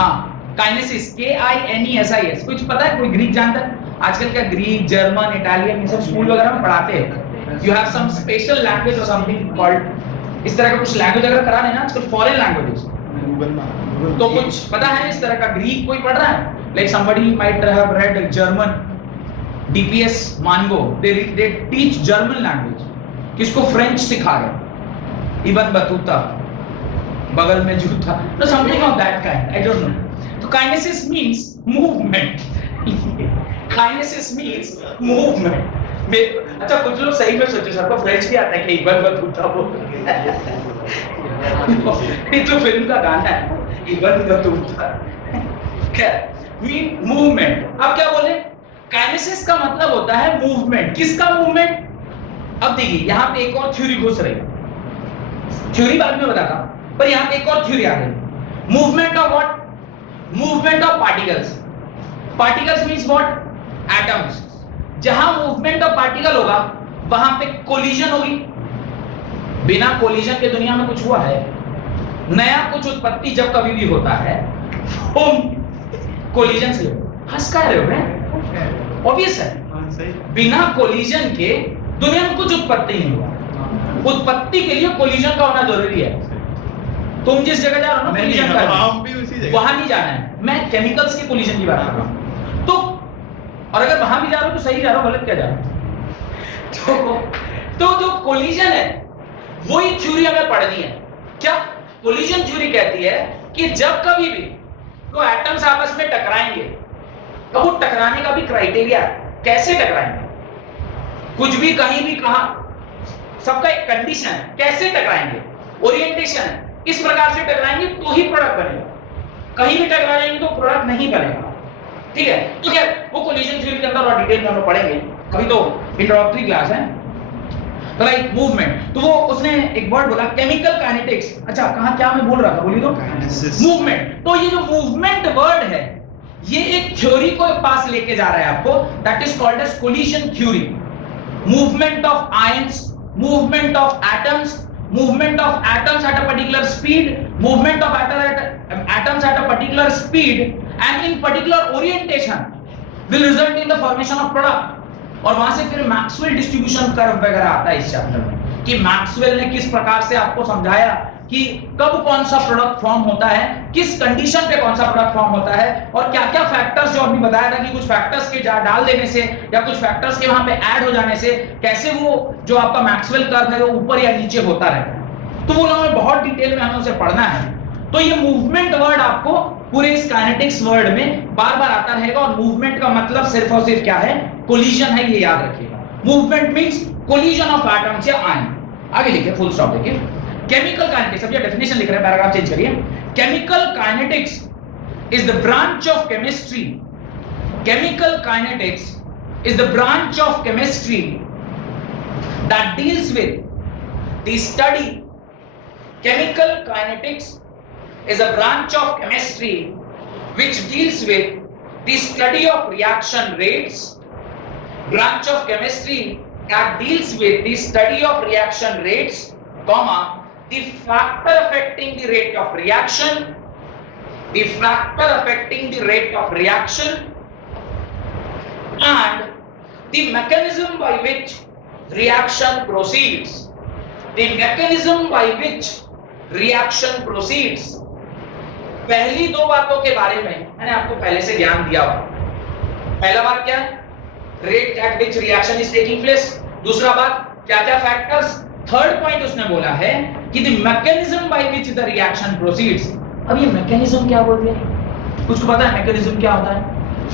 हाँ, kinesis, K-I-N-E-S-I-S। कुछ पता है? कोई ग्रीक जानता है? आजकल क्या ग्रीक, जर्मन, इटालियन ये सब स्कूल वगैरह में पढ़ाते हैं। You have some special language or something called, इस तरह का कुछ लैंग्वेज अगर करा लेना आजकल फॉरेन लैंग्वेजेस, तो कुछ पता है इस तरह का? ग्रीक कोई पढ़ रहा है? Like somebody might have read German, DPS Mango, they teach German language, किसको फ्रेंच सिखा रहे, इबन बतूता, बगल में जूता, no something of that kind, I don't know. So kinesis means movement. Kinesis means movement, अच्छा कुछ लोग सही में सोचो सर को फ्रेंच भी आता है कि इवन मत उठा वो ये जो फिल्म का गाना है इवन मत उठा खैर मूवमेंट। अब क्या बोले काइनेसिस का मतलब होता है मूवमेंट। किसका मूवमेंट? अब देखिए यहां पे एक और थ्योरी घुस रही है, थ्योरी बाद में बताता हूं, पर यहां पे एक और थ्योरी आ गई। Movement of what? Movement of particles. Particles means what? Atoms. जहां मूवमेंट ऑफ पार्टिकल होगा वहां पे कोलिजन होगी। बिना कोलिजन के दुनिया में कुछ हुआ है? नया कुछ उत्पत्ति जब कभी भी होता है वो कोलिजन से। हंस का रहे हो मैं? ऑब्वियस है, बिना कोलिजन के दुनिया में कुछ उत्पत्ति नहीं हुआ। उत्पत्ति के लिए कोलिजन का होना जरूरी है। तुम जिस जगह जा रहे हो ना कोलिजन का, वहां नहीं जाना है। मैं केमिकल्स के कोलिजन की बात कर रहा हूं। तो और अगर वहां भी जा रहे हो तो सही जा रहे हो, गलत क्या जा रहे हो? तो जो कोलिजन है वही थ्योरी हमें पढ़नी है। क्या कोलिजन थ्योरी कहती है कि जब कभी भी दो एटम्स आपस में टकराएंगे तो वो टकराने का भी क्राइटेरिया है। कैसे टकराएंगे? कुछ भी कहीं भी कहा, सबका एक कंडीशन है। कैसे टकराएंगे? ओरिएंटेशन है। इस प्रकार से टकराएंगे तो ही प्रोडक्ट बनेगा। कहीं भी टकरा जाएंगे तो प्रोडक्ट नहीं बनेगा। ठीक है, तो क्या वो कोलिजन थ्योरी के अंदर और डिटेल में हम लोग पढ़ेंगे, अभी तो इंट्रोडक्टरी क्लास है। तो लाइक मूवमेंट, तो वो उसने एक वर्ड बोला केमिकल काइनेटिक्स। अच्छा कहां क्या मैं बोल रहा था, बोलिए तो मूवमेंट। तो ये जो मूवमेंट वर्ड है ये एक थ्योरी को पास लेके जा रहा है आपको, that is called as collision theory. Movement of ions, movement of atoms, movement of atoms at a particular speed, movement of atoms at a particular speed and in particular orientation will result in the formation of product। और वहां से फिर Maxwell distribution curve वगैरह आता है इस chapter में कि मैक्सवेल ने किस प्रकार से आपको समझाया कि कब कौन सा प्रोडक्ट फॉर्म होता है, किस कंडीशन पे कौन सा प्रोडक्ट फॉर्म होता है, और क्या क्या फैक्टर्स, जो अभी बताया था कि कुछ फैक्टर्स के डाल देने से या कुछ फैक्टर्स के वहां पे ऐड हो जाने से कैसे वो जो आपका मैक्सवेल कर्व है वो ऊपर या नीचे होता रहता है। तो वो हमें बहुत डिटेल में हमें उसे पढ़ना है। तो ये मूवमेंट वर्ड आपको पूरे इस काइनेटिक्स वर्ड में बार बार आता रहेगा, और मूवमेंट का मतलब सिर्फ और सिर्फ क्या है? कोलिजन है, ये याद रखिएगा। Movement means collision of atoms या आयन। आगे लिखिए, फुल स्टॉप देखिए। केमिकल काइनेटिक्स, अब ये डेफिनेशन लिख रहे हैं, पैराग्राफ चेंज करिए। Chemical kinetics is the branch of chemistry. Chemical kinetics is the branch of chemistry that deals with the study. Chemical kinetics is a branch of chemistry which deals with the study of reaction rates. Branch of chemistry that deals with the study of reaction rates, comma, the factor affecting the rate of reaction, the factor affecting the rate of reaction, and the mechanism by which reaction proceeds. The mechanism by which reaction proceeds. पहली दो बातों के बारे में मैंने आपको पहले से ज्ञान दिया हुआ। पहला बात क्या है? Rate at which reaction is taking place. दूसरा बात क्या क्या फैक्टर्स। थर्ड पॉइंट उसने बोला है कि the mechanism by which the reaction proceeds. अब ये मैकेनिज्म क्या बोलते हैं? कुछ पता है मैकेनिज्म क्या होता है?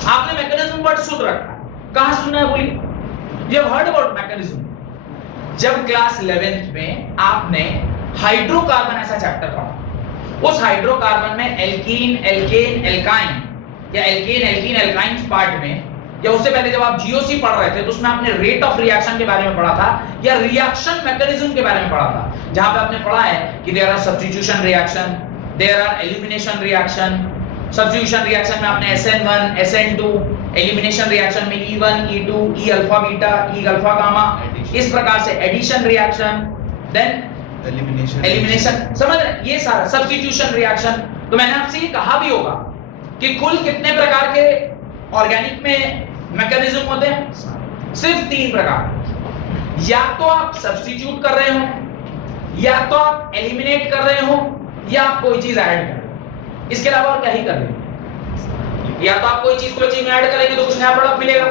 आपने मैकेनिज्म वर्ड सुन रखा है, कहां सुना है बोलिए? ये हर्ड अबाउट मैकेनिज्म जब क्लास 11th में आपने हाइड्रोकार्बन ऐसा चैप्टर पढ़ा। उस हाइड्रोकार्बन में एल्कीन, एल्केन, एल्काइन या एल्केन, एल्कीन, एल्काइन पार्ट में, या उससे पहले जब आप जीओसी पढ़ रहे थे तो उसमें आपने रेट ऑफ रिएक्शन के बारे में पढ़ा था या रिएक्शन मैकेनिज्म के बारे में पढ़ा था, जहां पे आपने पढ़ा है कि there are substitution reaction, there are elimination reaction. Substitution reaction में आपने SN1, SN2, एलिमिनेशन रिएक्शन में E1, E2, E alpha beta, E alpha gamma, इस प्रकार से एडिशन रिएक्शन, देन एलिमिनेशन। समझ रहे? ये सारा सब्स्टिट्यूशन रिएक्शन। तो मैंने आपसे ये कहा भी होगा कि कुल कितने प्रकार के ऑर्गेनिक में मैकेनिज्म होते हैं? सिर्फ 3 प्रकार। या तो आप सब्स्टिट्यूट कर रहे हो, या तो आप एलिमिनेट कर रहे हो, या आप कोई चीज ऐड कर रहे हो। इसके अलावा और क्या ही कर रहे हो? या तो आप कोई चीज में ऐड करेंगे तो कुछ नया प्रोडक्ट मिलेगा,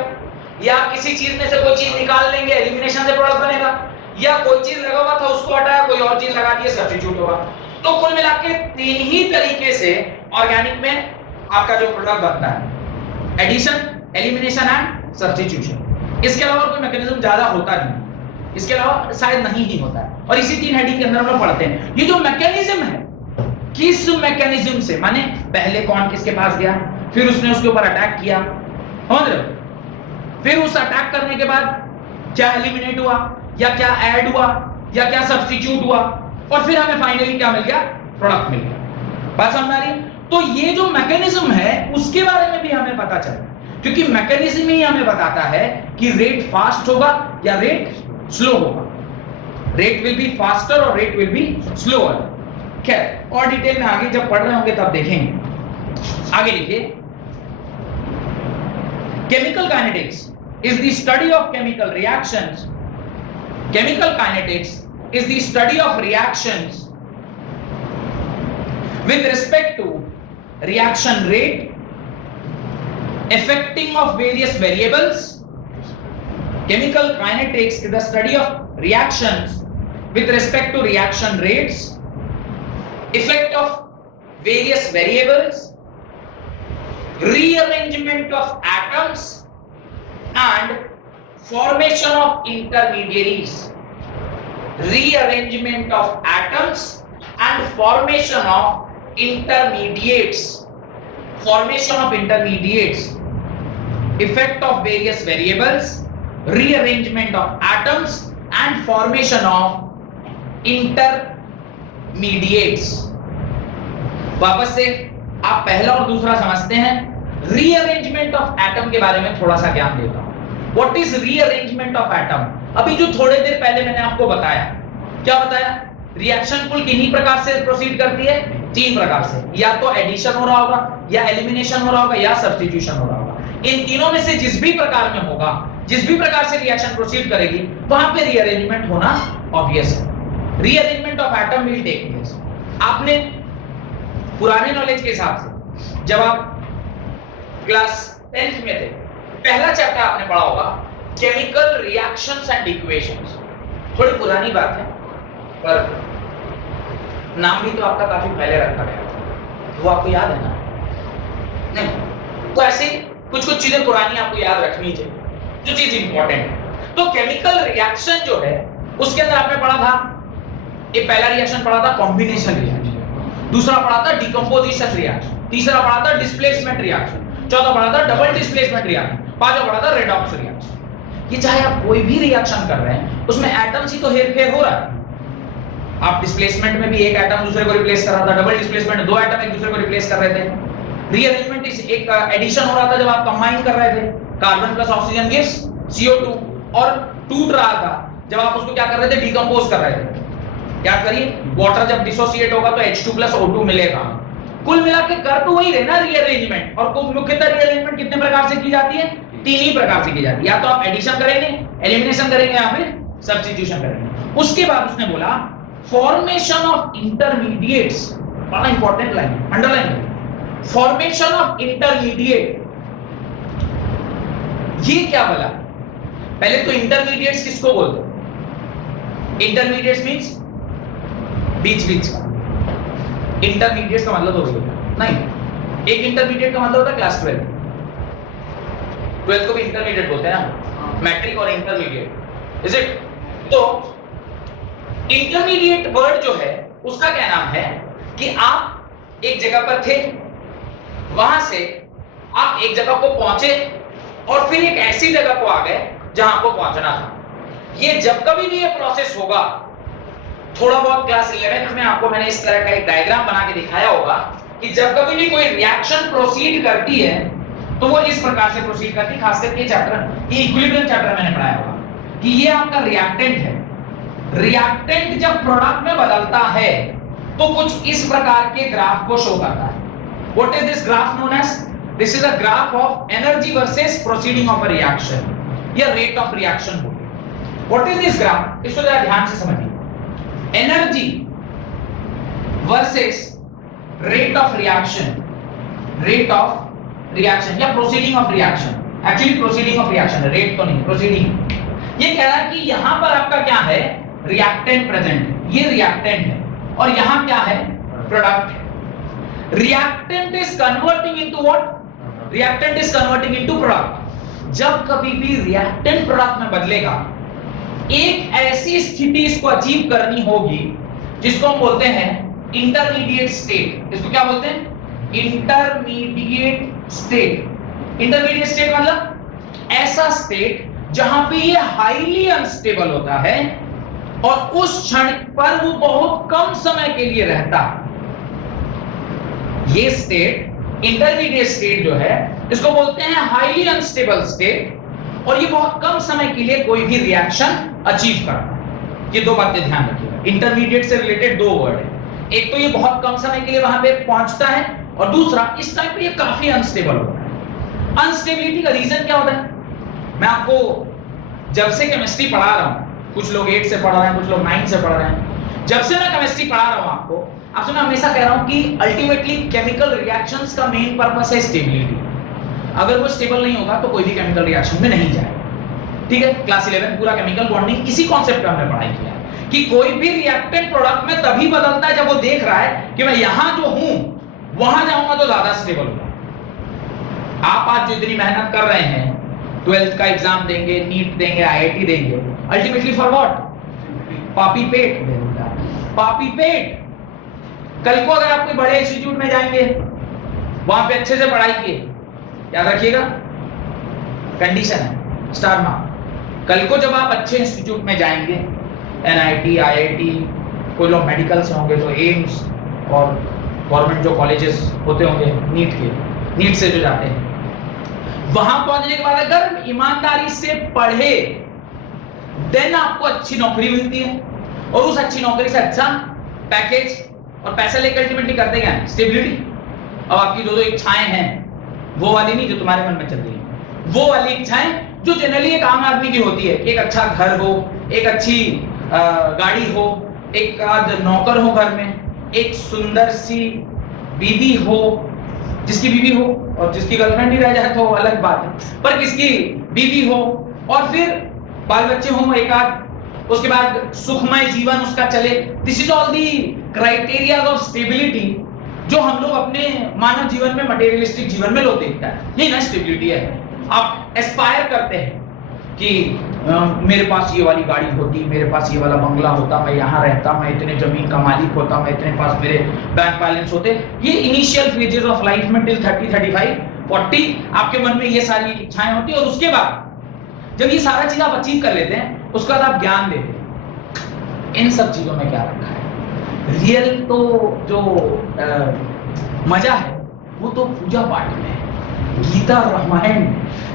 या किसी चीज में से कोई चीज निकाल लेंगे, एलिमिनेशन से प्रोडक्ट बनेगा, या कोई चीज लगा हुआ था उसको हटाया, कोई और चीज लगा दी, सब्स्टिट्यूट होगा। तो कुल मिलाके 3 ही तरीके से ऑर्गेनिक में आपका जो प्रोडक्ट बनता है, एडिशन, एलिमिनेशन एंड सब्स्टिट्यूशन। इसके अलावा कोई मैकेनिज्म ज्यादा होता नहीं, इसके अलावा शायद नहीं ही होता है। और इसी 3 हेडिंग के अंदर हम लोग पढ़ते हैं ये जो मैकेनिज्म है, किस मैकेनिज्म से, माने पहले कौन किसके पास गया, फिर उसने उसके ऊपर अटैक किया, समझ रहे हो, फिर उस अटैक करने के बाद क्या एलिमिनेट हुआ या क्या ऐड हुआ या क्या सब्स्टिट्यूट हुआ, और फिर हमें फाइनली क्या मिल गया, प्रोडक्ट मिल गया। बात समझ आ रही? तो ये जो मैकेनिज्म है उसके बारे में भी हमें पता चले, क्योंकि मैकेनिज्म ही हमें बताता है कि रेट फास्ट होगा या रेट स्लो होगा, रेट विल बी फास्टर और रेट विल बी स्लोअर। खैर और डिटेल में आगे जब पढ़ रहे होंगे तब देखेंगे। आगे लिखिए, chemical kinetics is the study of chemical reactions. Chemical kinetics is the study of reactions with respect to reaction rate, affecting of various variables. Chemical kinetics is the study of reactions with respect to reaction rates, effect of various variables, rearrangement of atoms and formation of intermediaries. Rearrangement of atoms and formation of intermediates. Formation of intermediates. Effect of various variables. Rearrangement of atoms and formation of intermediates. वापस से आप पहला और दूसरा समझते हैं। Rearrangement of atom के बारे में थोड़ा सा ज्ञान देता हूं। What is rearrangement of atom? अभी जो थोड़े देर पहले मैंने आपको बताया, क्या बताया? रिएक्शन कुल किन्हीं प्रकार से प्रोसीड करती है, 3 प्रकार से, या तो एडिशन हो रहा होगा, या एलिमिनेशन हो रहा होगा, या सब्स्टिट्यूशन हो रहा होगा। इन तीनों में से जिस भी प्रकार में होगा, जिस भी प्रकार से रिएक्शन प्रोसीड करेगी, वहां पे रीअरेंजमेंट होना ऑब्वियस है। Rearrangement of atom will take place. आपने पुराने नॉलेज के हिसाब से जब आप क्लास 10th में थे, पहला चैप्टर आपने पढ़ा होगा केमिकल रिएक्शंस एंड इक्वेशंस। थोड़ी पुरानी बात है पर नाम भी तो आपका काफी पहले रखा गया था, वो आपको याद है ना? नहीं तो ऐसे कुछ चीजें पुरानी आपको याद रखनी चाहिए, जो चीज इंपॉर्टेंट है। तो केमिकल रिएक्शन जो है उसके अंदर आपने पढ़ा था, ये पहला रिएक्शन पढ़ा था कॉम्बिनेशन रिएक्शन, दूसरा पढ़ा था डिकम्पोजिशन रिएक्शन, तीसरा पढ़ा था डिस्प्लेसमेंट रिएक्शन, चौथा पढ़ा था डबल डिस्प्लेसमेंट रिएक्शन, पांचवा पढ़ा था रेडॉक्स रिएक्शन। ये चाहे आप कोई भी रिएक्शन कर रहे हैं उसमें एटम्स ही तो हेरफेर हो रहा है। आप डिस्प्लेसमेंट में भी एक एटम दूसरे को रिप्लेस कर रहा था, डबल डिस्प्लेसमेंट 2 एटम एक दूसरे को रिप्लेस कर रहे थे। रीअरेंजमेंट इस एक एडिशन हो रहा था जब आप कंबाइन कर रहे थे, carbon plus oxygen gives CO2, और टूट रहा था जब आप उसको क्या कर रहे थे, डिकम्पोज कर रहे थे। क्या करिए, वाटर जब डिसोसिएट होगा तो H2 प्लस O2 मिलेगा। कुल मिला के कर तो वही रहे ना रीअरेंजमेंट। और मुख्यतः रीअरेंजमेंट कितने प्रकार से की जाती है? 3 ही प्रकार से की जाती है, या तो आप एडिशन करेंगे, एलिमिनेशन करेंगे, या फिर सब्स्टिट्यूशन करेंगे। उसके बाद उसने बोला फॉर्मेशन ऑफ इंटरमीडिएट्स, बड़ा important line, underline, formation of intermediate. ये क्या बोला? पहले तो इंटरमीडिएट्स किसको बोलते हैं? इंटरमीडिएट्स मींस बीच का। इंटरमीडिएट का मतलब होता है नहीं, एक इंटरमीडिएट का मतलब होता है क्लास 12 को भी इंटरमीडिएट बोलते हैं ना, मैट्रिक और इंटरमीडिएट, इज इट? तो इंटरमीडिएट वर्ड जो है उसका क्या नाम है कि आप एक जगह पर थे, वहां से आप एक जगह को पहुंचे और फिर एक ऐसी जगह को आ गए जहां आपको पहुंचना था। ये जब कभी भी ये प्रोसेस होगा, थोड़ा बहुत क्लास 11th में आपको मैंने इस तरह का एक डायग्राम बना के दिखाया होगा कि जब कभी भी कोई रिएक्शन प्रोसीड करती है तो वो इस प्रकार से प्रोसीड करती है। खास करके ये चैप्टर, ये इक्विलिब्रियम चैप्टर मैंने पढ़ाया होगा कि ये आपका रिएक्टेंट है। रिएक्टेंट जब प्रोडक्ट में बदलता है तो कुछ इस प्रकार के ग्राफ को शो करता है। What is this graph known as? This is a graph of energy versus proceeding of a reaction, या रेट ऑफ रिएक्शन बोलिए। What is this graph? इसको जरा ध्यान से समझिए। Energy versus rate of reaction, या proceeding of reaction. Actually proceeding of reaction है, rate तो नहीं, प्रोसीडिंग। ये कह रहा है कि यहां पर आपका क्या है, रिएक्टेंट प्रेजेंट, ये रिएक्टेंट है, और यहां क्या है, प्रोडक्ट है। Reactant is converting into what? Reactant is converting into product. जब कभी भी रिएक्टेंट प्रोडक्ट में बदलेगा, एक ऐसी स्थिति इसको अचीव करनी होगी जिसको हम बोलते हैं इंटरमीडिएट स्टेट। इसको क्या बोलते हैं? Intermediate state. इंटरमीडिएट स्टेट मतलब ऐसा स्टेट जहां पे ये हाईली अनस्टेबल होता है और उस क्षण पर वो बहुत कम समय के लिए रहता है। ये स्टेट, इंटरमीडिएट स्टेट जो है, इसको बोलते हैं हाईली अनस्टेबल स्टेट, और ये बहुत कम समय के लिए कोई भी रिएक्शन अचीव करता है। ये दो बातें ध्यान रखिएगा। इंटरमीडिएट से रिलेटेड दो वर्ड है, एक तो ये बहुत कम समय के लिए वहां पे पहुंचता है, और दूसरा इस टाइम पे ये काफी अनस्टेबल होता है। अनस्टेबिलिटी का रीजन क्या होता है? मैं आपको जब से केमिस्ट्री पढ़ा रहा हूं, कुछ लोग 8 से पढ़ रहे हैं, कुछ लोग 9 से पढ़ रहे हैं, जब से मैं केमिस्ट्री पढ़ा रहा हूं आपसे मैं हमेशा कह रहा हूं कि अल्टीमेटली केमिकल रिएक्शंस का मेन पर्पस है स्टेबिलिटी। अगर वो स्टेबल नहीं होगा तो कोई भी केमिकल रिएक्शन में नहीं जाएगा। ठीक है, क्लास 11 पूरा केमिकल बॉन्डिंग इसी कॉन्सेप्ट पे हमने पढ़ाई किया है कि कोई भी रिएक्टेंट प्रोडक्ट में तभी बदलता है जब वो देख रहा है कि मैं यहां जो हूं वहां जाऊंगा तो ज्यादा स्टेबल होगा। आप आज जो इतनी मेहनत कर रहे हैं, 12th का एग्जाम देंगे, नीट देंगे, आईआईटी देंगे, अल्टीमेटली फॉर व्हाट? पापी पेट। पापी पेट। कल को अगर आप कोई बड़े इंस्टीट्यूट में जाएंगे, वहां पे अच्छे से पढ़ाई किए, याद रखिएगा कंडीशन है स्टार मार्क। कल को जब आप अच्छे इंस्टीट्यूट में जाएंगे, एनआईटी, आईआईटी, कोई लोग मेडिकल से होंगे तो एम्स, और गवर्नमेंट जो कॉलेजेस होते होंगे नीट से जो जाते हैं, वहां पहुंचने के बाद अगर ईमानदारी से पढ़े, देन आपको अच्छी नौकरी मिलती है, और उस अच्छी नौकरी से अच्छा पैकेज और पैसा लेकर अल्टीमेटली करते क्या? स्टेबिलिटी। अब आपकी दो इच्छाएं हैं, वो वाली नहीं जो तुम्हारे मन में चल रही है, वो वाली इच्छाएं जो जनरली एक आम आदमी की होती है कि एक अच्छा घर हो, एक अच्छी गाड़ी हो, एक आध नौकर हो घर में, एक सुंदर सी बीवी हो, जिसकी बीवी हो, और जिसकी गर्लफ्रेंड ही रह जाए तो अलग बात है, पर किसकी बीवी हो, और फिर बाल बच्चे हो एक आध, उसके बाद सुखमय जीवन उसका चले। This is all the criteria of stability जो हम लोग अपने मानव जीवन में, मटेरियलिस्टिक जीवन में लोग देखता है। ये ना स्टेबिलिटी है। आप एस्पायर करते हैं कि मेरे पास ये वाली गाड़ी होती, मेरे पास ये वाला बंगला होता, मैं यहाँ रहता, मैं इतने जमीन का मालिक होता, मैं इतने पास मेरे बैंक बैलेंस होते। ये इनिशियल फेजेस ऑफ लाइफ में टिल 30, 35, 40 आपके मन में ये सारी इच्छाएं होती है, और उसके बाद जब ये सारा चीज आप अचीव कर लेते हैं, उसके बाद आप ज्ञान देते हैं। इन सब चीजों में क्या रखा है? रियल तो जो मजा है वो तो पूजा पाठ में है, गीता और रामायण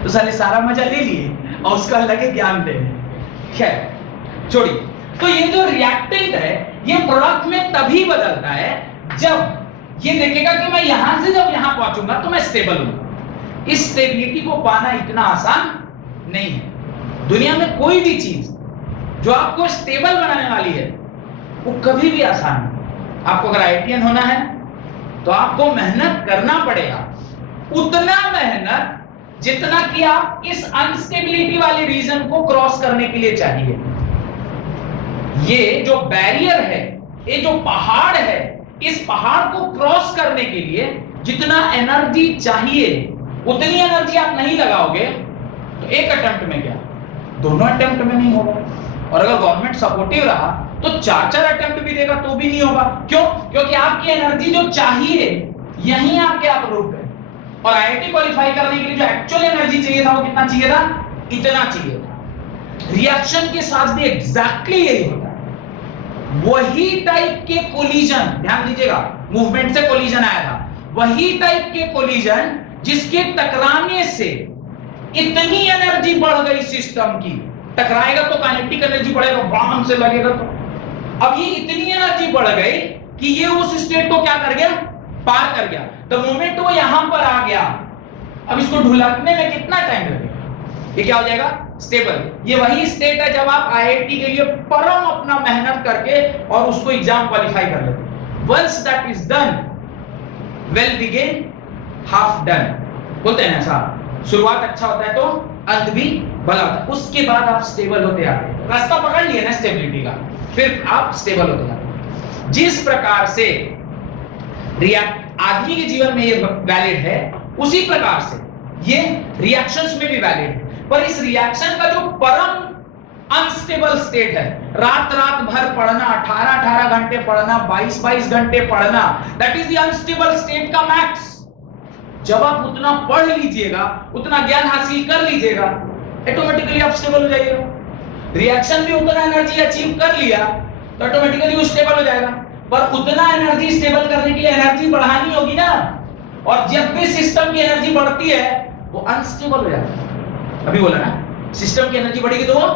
तो साले सारा मजा ले लिए और उसका लगे ज्ञान देने। खैर छोड़िए। तो ये जो रिएक्टेंट है ये प्रोडक्ट में तभी बदलता है जब ये देखेगा कि मैं यहां से जब यहां पहुंचूंगा तो मैं स्टेबल हूं। इस स्टेबिलिटी को पाना इतना आसान नहीं है। दुनिया में कोई भी चीज जो आपको स्टेबल बनाने वाली है वो कभी भी आसान नहीं। आपको अगर आईआईटीएन होना है तो आपको मेहनत करना पड़ेगा, उतना मेहनत जितना कि आप इस अनस्टेबिलिटी वाले रीजन को क्रॉस करने के लिए चाहिए। ये जो बैरियर है, ये जो पहाड़ है, इस पहाड़ को क्रॉस करने के लिए जितना एनर्जी चाहिए उतनी एनर्जी आप नहीं लगाओगे तो एक अटेम्प्ट में क्या, दोनों अटेम्प्ट में नहीं होगा। और अगर गवर्नमेंट सपोर्टिव रहा तो 4-4 अटेम्प्ट भी देगा तो भी नहीं होगा। क्यों? क्योंकि आपकी एनर्जी जो चाहिए यहीं आपके आप रुक गए। और आईआईटी क्वालिफाई करने के लिए जो एक्चुअल एनर्जी चाहिए था वो कितना चाहिए था? इतना चाहिए था। रिएक्शन के साथ भी एग्जैक्टली यही होता है। वही टाइप के कोलिजन, ध्यान दीजिएगा, मूवमेंट से कोलिजन आया था, वही टाइप के कोलिजन जिसके टकराने से इतनी एनर्जी बढ़ गई सिस्टम की, टकराएगा तो काइनेटिक एनर्जी बढ़ेगा, बाम से लगेगा तो। अब ये इतनी एनर्जी बढ़ गई कि ये उस स्टेट को क्या कर गया? पार कर गया। द मोमेंट वो यहां पर आ गया, अब इसको ढुलकने में कितना टाइम लगेगा? ये क्या हो जाएगा? स्टेबल। ये वही स्टेट है जब आप आईआईटी के लिए परम अपना मेहनत करके और उसको एग्जाम क्वालिफाई कर लेते। Once that is done, well begin half done बोलते हैं ऐसा। शुरुआत अच्छा होता है तो अंत भी भला होता है। उसके बाद आप स्टेबल होते आते हैं। रास्ता पकड़ लिया ना स्टेबिलिटी का, फिर आप स्टेबल होते जाते हैं। जिस प्रकार से आदमी के जीवन में ये वैलिड है, उसी प्रकार से ये रिएक्शंस में भी वैलिड है, पर इस रिएक्शन का जो परम अनस्टेबल स्टेट है, रात रात भर पढ़ना, 18 घंटे पढ़ना, 22 घंटे पढ़ना, that is the unstable state का मैक्स। जब आप उतना पढ़ लीजिएगा, उतना ज्ञान हासिल कर लीजिएगा, ऑटोमेटिकली आप स्टेबल हो जाइएगा। रिएक्शन भी उतना एनर्जी अचीव कर लिया तो ऑटोमेटिकली वो स्टेबल हो जाएगा। पर उतना एनर्जी स्टेबल करने के लिए एनर्जी बढ़ानी होगी ना, और जब भी सिस्टम की एनर्जी बढ़ती है वो अनस्टेबल हो जाता है। अभी बोला ना, सिस्टम की एनर्जी बढ़ेगी तो वो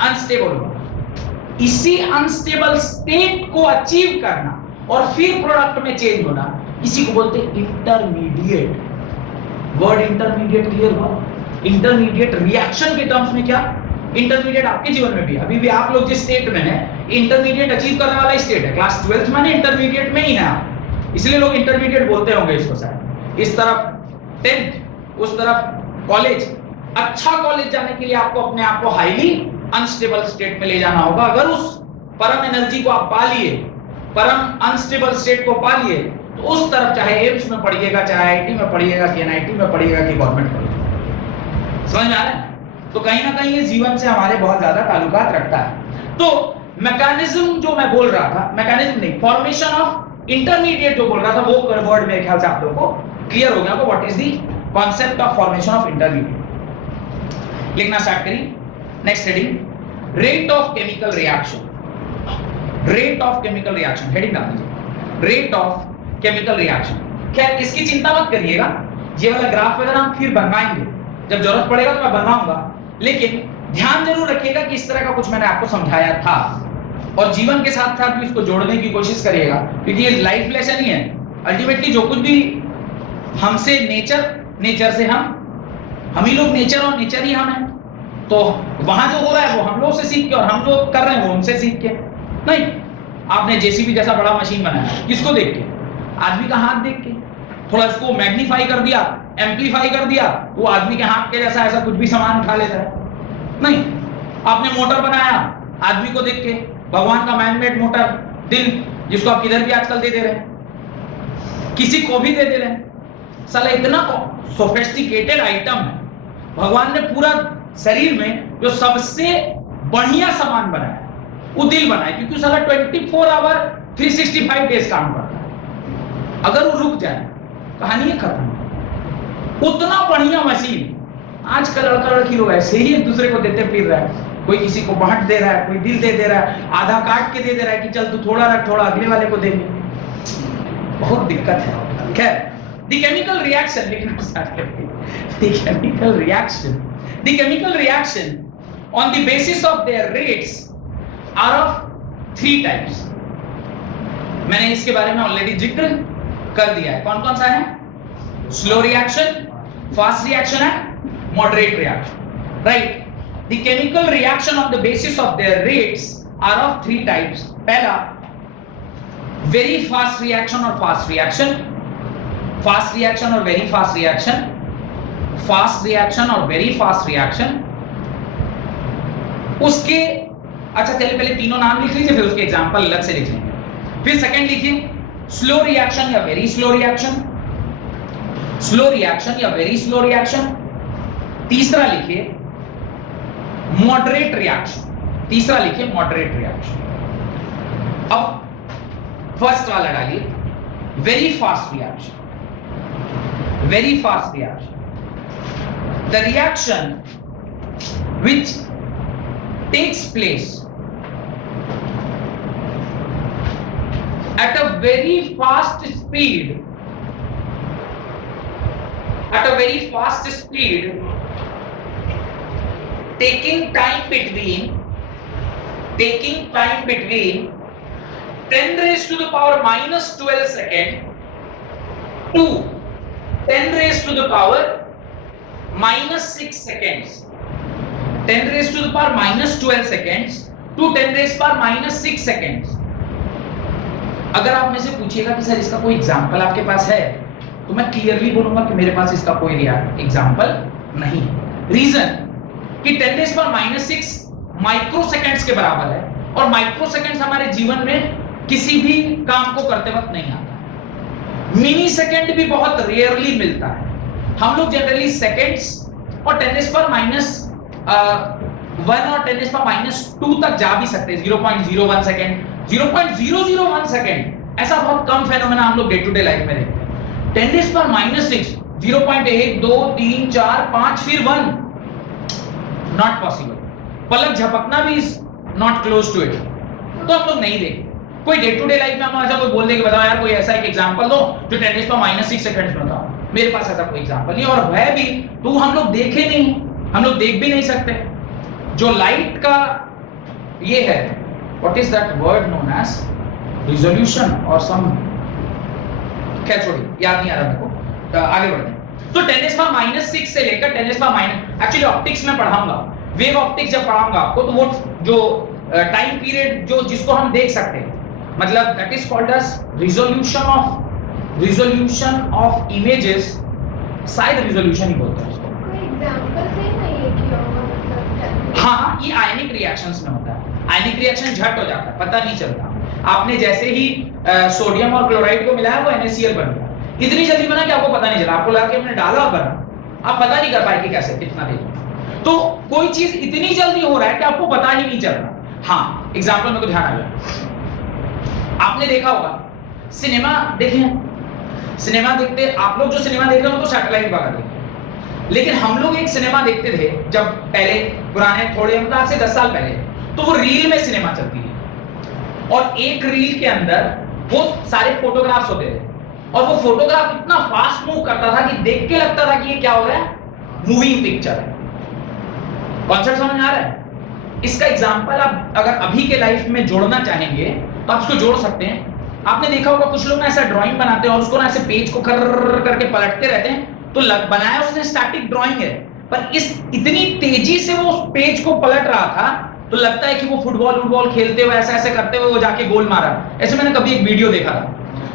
अनस्टेबल होगा। इसी अनस्टेबल स्टेट को अचीव करना और फिर प्रोडक्ट में चेंज होना, इसी को बोलते हैं इंटरमीडिएट। वर्ड इंटरमीडिएट क्लियर हुआ? इंटरमीडिएट रिएक्शन के टर्म्स में क्या, इंटरमीडिएट आपके जीवन में भी, अभी भी आप लोग जिस स्टेट में हैं, इंटरमीडिएट अचीव करने वाला स्टेट है। क्लास 12th में इंटरमीडिएट में ही है, इसलिए लोग इंटरमीडिएट बोलते होंगे इसको शायद। इस तरफ 10th, उस तरफ कॉलेज। अच्छा कॉलेज जाने के लिए आपको अपने आप को हाईली अनस्टेबल स्टेट में ले जाना होगा। अगर उस परम एनर्जी को आप पा लिए, परम अनस्टेबल स्टेट को पा लिए, तो उस तरफ चाहे एम्स में पढ़िएगा, चाहे आईआईटी में पढ़िएगा, कि एनआईटी में पढ़िएगा, कि गवर्नमेंट पढ़िएगा। समझ में आ रहा है? तो कहीं ना कहीं ये जीवन से हमारे बहुत ज्यादा ताल्लुकात रखता है। तो मैकेनिज्म जो मैं बोल रहा था, मैकेनिज्म नहीं, फॉर्मेशन ऑफ इंटरमीडिएट जो बोल रहा था, वो वर्ड मेरे ख्याल से आप लोगों को क्लियर हो गया होगा। What is the concept of formation of intermediate. लिखना स्टार्ट करिए। Next heading, rate of chemical reaction. Rate of chemical reaction, heading डाल दीजिए, रेट ऑफ केमिकल रिएक्शन। खैर इसकी चिंता मत करिएगा, ये वाला ग्राफ वगैरह हम फिर बनवाएंगे, जब जरूरत पड़ेगा तो मैं बनवाऊंगा। लेकिन ध्यान जरूर रखिएगा कि इस तरह का कुछ मैंने आपको समझाया था, और जीवन के साथ साथ भी इसको जोड़ने की कोशिश करिएगा, क्योंकि ये लाइफ लेसन ही है। अल्टीमेटली जो कुछ भी हमसे नेचर से हम ही लोग नेचर, और नेचर ही हम हैं। तो वहां जो हो रहा है वो हम लोग से सीख के, और हम जो कर रहे हैं वो उनसे सीख के। नहीं, आपने जेसीबी जैसा बड़ा मशीन बनाया, किसको देख के? आदमी का हाथ देख के। थोड़ा इसको मैग्नीफाई कर दिया, एम्पलीफाई कर दिया, वो आदमी के हाथ के जैसा ऐसा कुछ भी सामान उठा लेता है। नहीं, आपने मोटर बनाया आदमी को देख के, भगवान का मैनमेड मोटर, दिल, जिसको आप किधर भी आजकल दे दे रहे हैं, किसी को भी दे दे रहे हैं। साला इतना सोफिस्टिकेटेड आइटम है, भगवान ने पूरा शरीर में जो सबसे बढ़िया सामान बनाया वो दिल बनाया, क्योंकि साला 24 आवर 365 डेज काम करता है। अगर वो रुक जाए कहानी खत्म। उतना बढ़िया मशीन। आज का लड़का लड़की लोग ऐसे ही एक दूसरे को देते फिर रहा है, कोई किसी को बांट दे रहा है, कोई दिल दे रहा है, आधा काट के दे रहा है कि चल तू थोड़ा रख, थोड़ा अगले वाले को देंगे। बहुत दिक्कत है। खैर, द केमिकल रिएक्शन लिखना स्टार्ट करते हैं। The chemical reaction, the chemical reaction on the basis of their rates are of 3 types. मैंने इसके बारे में ऑलरेडी जिक्र कर दिया है। कौन कौन सा है? स्लो रिएक्शन, फास्ट रिएक्शन है, moderate reaction, right? The chemical reaction on the basis of their rates are of 3 types. पहला, very fast reaction or fast reaction, fast reaction or very fast reaction, fast reaction or very fast reaction. उसके अच्छा चलिए पहले तीनों नाम लिख लीजिए, फिर उसके एग्जांपल अलग से लिख लेंगे। फिर सेकंड लिखिए, स्लो रिएक्शन या very slow reaction, slow reaction या वेरी स्लो रिएक्शन। तीसरा लिखिए मॉडरेट रिएक्शन, तीसरा लिखिए मॉडरेट रिएक्शन। अब फर्स्ट वाला डालिए, very fast reaction. Very fast reaction, the reaction which takes place at a very fast speed, at a very fast speed, taking time between 10 raised to the power minus 12 second to 10 raised to the power minus 6 seconds, 10 raised to the power minus 12 seconds to 10 raised to power minus 6 seconds। अगर आप में से पूछिएगा कि sir इसका कोई example आपके पास है, तो मैं क्लियरली बोलूंगा कि मेरे पास इसका कोई एग्जांपल नहीं। रीजन कि 10 रेज़ पर -6 माइक्रो सेकंड्स के बराबर है, और माइक्रो सेकंड्स हमारे जीवन में किसी भी काम को करते वक्त नहीं आता। मिनी सेकंड भी बहुत रेयरली मिलता है। हम लोग जनरली सेकेंड्स और 10⁻1 और 10⁻2 तक जा भी सकते हैं, 0.01 सेकेंड, 0.001 सेकेंड, ऐसा बहुत कम फेनोमेना हम लोग डे टू डे लाइफ में देखते हैं। 10⁻6, 0.1, 2, 3, 4, 5, फिर 1, नॉट पॉसिबल। पलक झपकना भी is not close to it, तो हम लोग नहीं देखते। कोई डे टू डे लाइफ में हम ऐसा कोई बोल दे कि बताओ यार कोई ऐसा एक एग्जांपल दो जो 10⁻6 सेकंड्स में बताओ, मेरे पास ऐसा कोई एग्जांपल नहीं, और वह भी तो हम लोग देखे नहीं, हम लोग देख भी नहीं सकते। जो लाइट का ये है, what is that word known as resolution और सम, क्या छोड़िए याद नहीं आ रहा मेरे को, आगे बढ़ते हैं। तो 10⁻6 से लेकर 10⁻, एक्चुअली ऑप्टिक्स में पढ़ाऊंगा, वेव ऑप्टिक्स जब पढ़ाऊंगा आपको, तो वो जो टाइम पीरियड जो जिसको हम देख सकते हैं, मतलब that is called as resolution of images, शायद रिजोल्यूशन ही बोलते हैं उसको। कोई एग्जांपल से नहीं है कि मतलब हाँ, ये आयनिक रिएक्शंस में होता है। आयनिक रिएक्शन झट हो जाता है, पता नहीं चलता। आपने जैसे ही सोडियम और क्लोराइड को मिलाया वो NaCl बन गया, इतनी जल्दी बना कि आपको पता नहीं चला, आपको लगा कि हमने डाला और बना, आप पता नहीं कर पाए कि कैसे, कितना देर। तो कोई चीज इतनी जल्दी हो रहा है कि आपको पता ही नहीं चल रहा। हाँ, एग्जांपल में तो ध्यान आ गया, आपने देखा होगा सिनेमा देखे, सिनेमा देखते आप लोग, जो सिनेमा देख रहे हो तो सैटेलाइट वाला देख, लेकिन हम लोग एक सिनेमा देखते थे जब पहले, पुराने थोड़े मतलब आज से 10 साल पहले, तो वो रील में सिनेमा चलती थी, और एक रील के अंदर वो सारे फोटोग्राफ्स होते थे, और वो फोटोग्राफ इतना फास्ट मूव करता था कि देख के लगता था कि ये क्या हो रहा है, मूविंग पिक्चर है। कॉन्सेप्ट समझ में आ रहा है? इसका एग्जांपल आप अगर अभी के लाइफ में जोड़ना चाहेंगे तो आप इसको जोड़ सकते हैं। आपने देखा होगा कुछ लोग ना ऐसा ड्राइंग बनाते हैं और उसको ना ऐसे पेज को कर करके पलटते रहते हैं, तो बनाया उसने स्टैटिक ड्राइंग है, पर इस इतनी तेजी से वो उस पेज को पलट रहा था तो लगता है कि वो फुटबॉल खेलते हुए ऐसा ऐसे करते हुए वो जाके गोल मारा। ऐसे मैंने कभी एक वीडियो देखा था।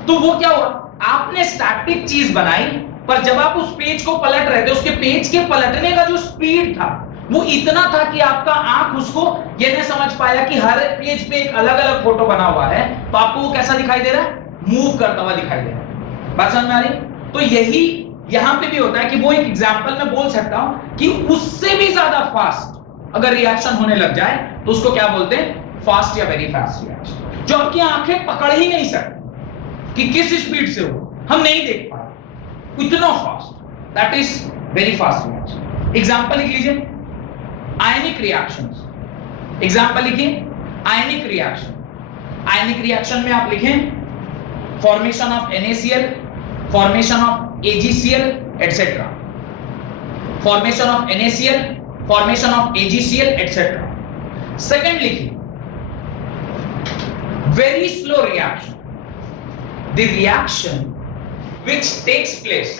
तो वो क्या हुआ, आपने स्टैटिक चीज बनाई, पर जब आप उस पेज को पलट रहे थे, उसके पेज के पलटने का जो स्पीड था वो इतना था कि आपका आंख उसको ये नहीं समझ पाया कि हर पेज पे एक अलग अलग फोटो बना हुआ है, तो आपको वो कैसा दिखाई दे रहा है, मूव करता हुआ दिखाई दे रहा है। बात समझ में आ रही? तो यही यहां पे भी होता है कि वो एक एग्जांपल में बोल सकता हूं कि उससे भी ज्यादा फास्ट अगर रिएक्शन होने लग जाए तो उसको क्या बोलते हैं, फास्ट या वेरी फास्ट रिएक्शन, जो आपकी आंखें पकड़ ही नहीं सकती कि किस स्पीड से हो, हम नहीं देख पा रहे, इतना fast, that is very fast reaction. Example लिख लीजिए, आयनिक रिएक्शंस। एग्जांपल लिखिए, आयनिक रिएक्शन। आयनिक रिएक्शन में आप लिखें formation of NaCl, formation of AgCl etcetera, formation of NaCl, formation of AgCl etcetera. Second लिखिए very slow reaction, the reaction which takes place,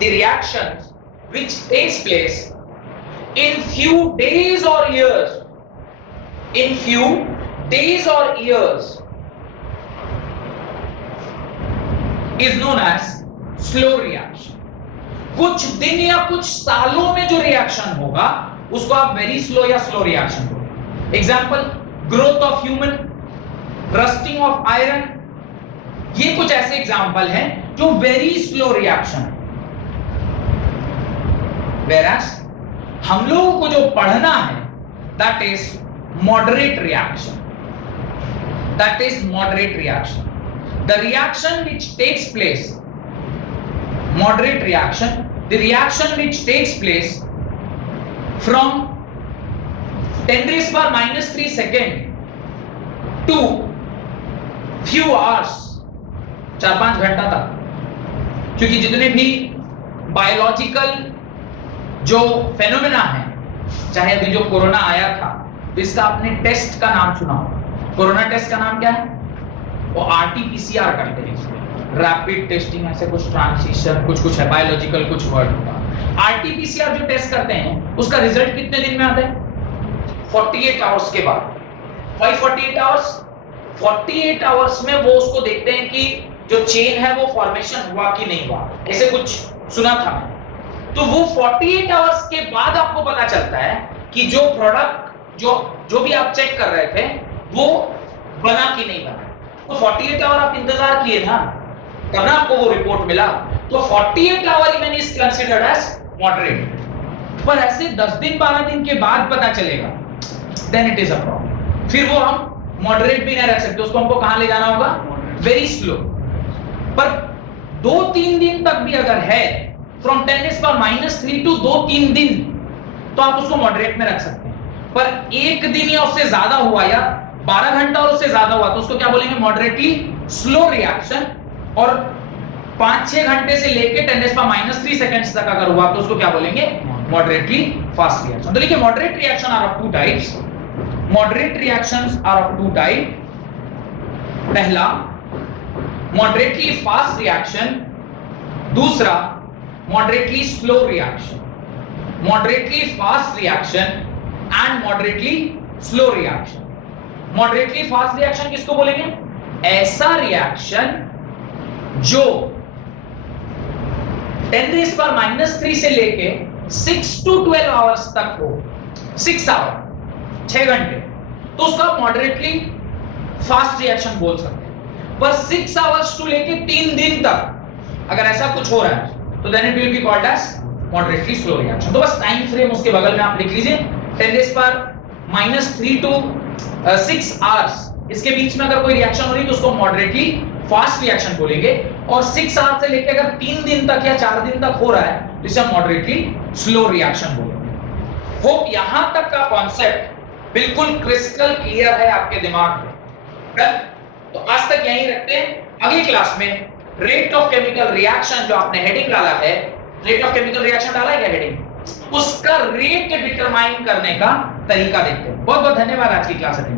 the reactions which takes place in few days or years, in few days or years is known as slow reaction. कुछ दिन या कुछ सालों में जो reaction होगा उसको आप वेरी स्लो या स्लो रिएक्शन बोलोगे। Example, growth of human, rusting of iron, ये कुछ ऐसे एग्जांपल हैं जो वेरी स्लो रिएक्शन है। Whereas हम लोगों को जो पढ़ना है that is moderate reaction, that is moderate reaction, the reaction which takes place, moderate reaction, the reaction which takes place from 10⁻³ second to few hours, 4-5 घंटा तक, क्योंकि जितने भी बायोलॉजिकल जो फेनोमेना है, चाहे अभी जो कोरोना आया था तो इसका आपने टेस्ट का नाम सुना होगा। कोरोना टेस्ट का नाम क्या है, वो RT-PCR करते हैं, रैपिड टेस्टिंग, ऐसे कुछ ट्रांजिशन कुछ है, बायोलॉजिकल कुछ वर्ड होगा। RT-PCR जो टेस्ट करते हैं उसका रिजल्ट कितने दिन में आता है, 48 आवर्स के बाद। Why 48 hours? 48 आवर्स में वो उसको देखते हैं कि जो चेन है वो फॉर्मेशन हुआ कि नहीं हुआ, ऐसे कुछ सुना था। तो वो 48 आवर्स के बाद आपको पता चलता है कि जो प्रोडक्ट जो भी आप चेक कर रहे थे वो बना कि नहीं बना। तो 48 आवर आप इंतजार किए ना, तब ना आपको वो रिपोर्ट मिला। तो 48 hour even is considered as moderate. पर ऐसे 10 दिन 12 दिन के बाद पता चलेगा, then it is a problem. फिर वो हम मॉडरेट भी नहीं रख सकते, उसको हमको कहां ले जाना होगा, वेरी स्लो। पर 2-3 दिन तक भी अगर है, फ्रॉम 10⁻³ टू 2-3 दिन, तो आप उसको मॉडरेट में रख सकते हैं। पर 1 दिन या उससे ज्यादा हुआ या 12 घंटा और उससे ज्यादा हुआ तो उसको क्या बोलेंगे, मॉडरेटली स्लो रिएक्शन। और 5-6 घंटे से लेके 10⁻³ सेकंड्स तक अगर हुआ तो उसको क्या बोलेंगे, मॉडरेटली फास्ट रिएक्शन। तो देखिए moderate reaction are of 2 types. Moderate reactions are of 2 type. पहला मॉडरेटली फास्ट रिएक्शन, दूसरा moderately slow reaction. Moderately fast reaction and moderately slow reaction. Moderately fast reaction किसको बोलेंगे, ऐसा रिएक्शन जो 10⁻³ से लेके 6 to 12 आवर्स तक हो, 6 आवर 6 घंटे, तो उसका मॉडरेटली फास्ट रिएक्शन बोल सकते हैं। पर 6 आवर्स टू लेके 3 दिन तक अगर ऐसा कुछ हो रहा है तो then it will be called as moderately slow reaction. तो बस टाइम फ्रेम उसके बगल में आप लिख लीजिए, 10⁻³ टू 6 आवर्स, इसके बीच में अगर कोई रिएक्शन हो रही है तो उसको मॉडरेटली फास्ट रिएक्शन बोलेंगे। और 6 आवर्स से लेकर अगर 3 दिन तक या 4 दिन तक हो रहा है तो इसे मॉडरेटली स्लो रिएक्शन बोलेंगे। होप यहां तक का कॉन्सेप्ट बिल्कुल क्रिस्टल क्लियर है आपके दिमाग में। तो आज तक यहीं रखते हैं। अगली क्लास में रेट ऑफ केमिकल रिएक्शन, जो आपने हेडिंग डाला है, रेट ऑफ केमिकल रिएक्शन डाला है क्या हेडिंग, उसका रेट डिटरमाइन करने का तरीका देखते हैं। बहुत बहुत धन्यवाद आज की क्लास में।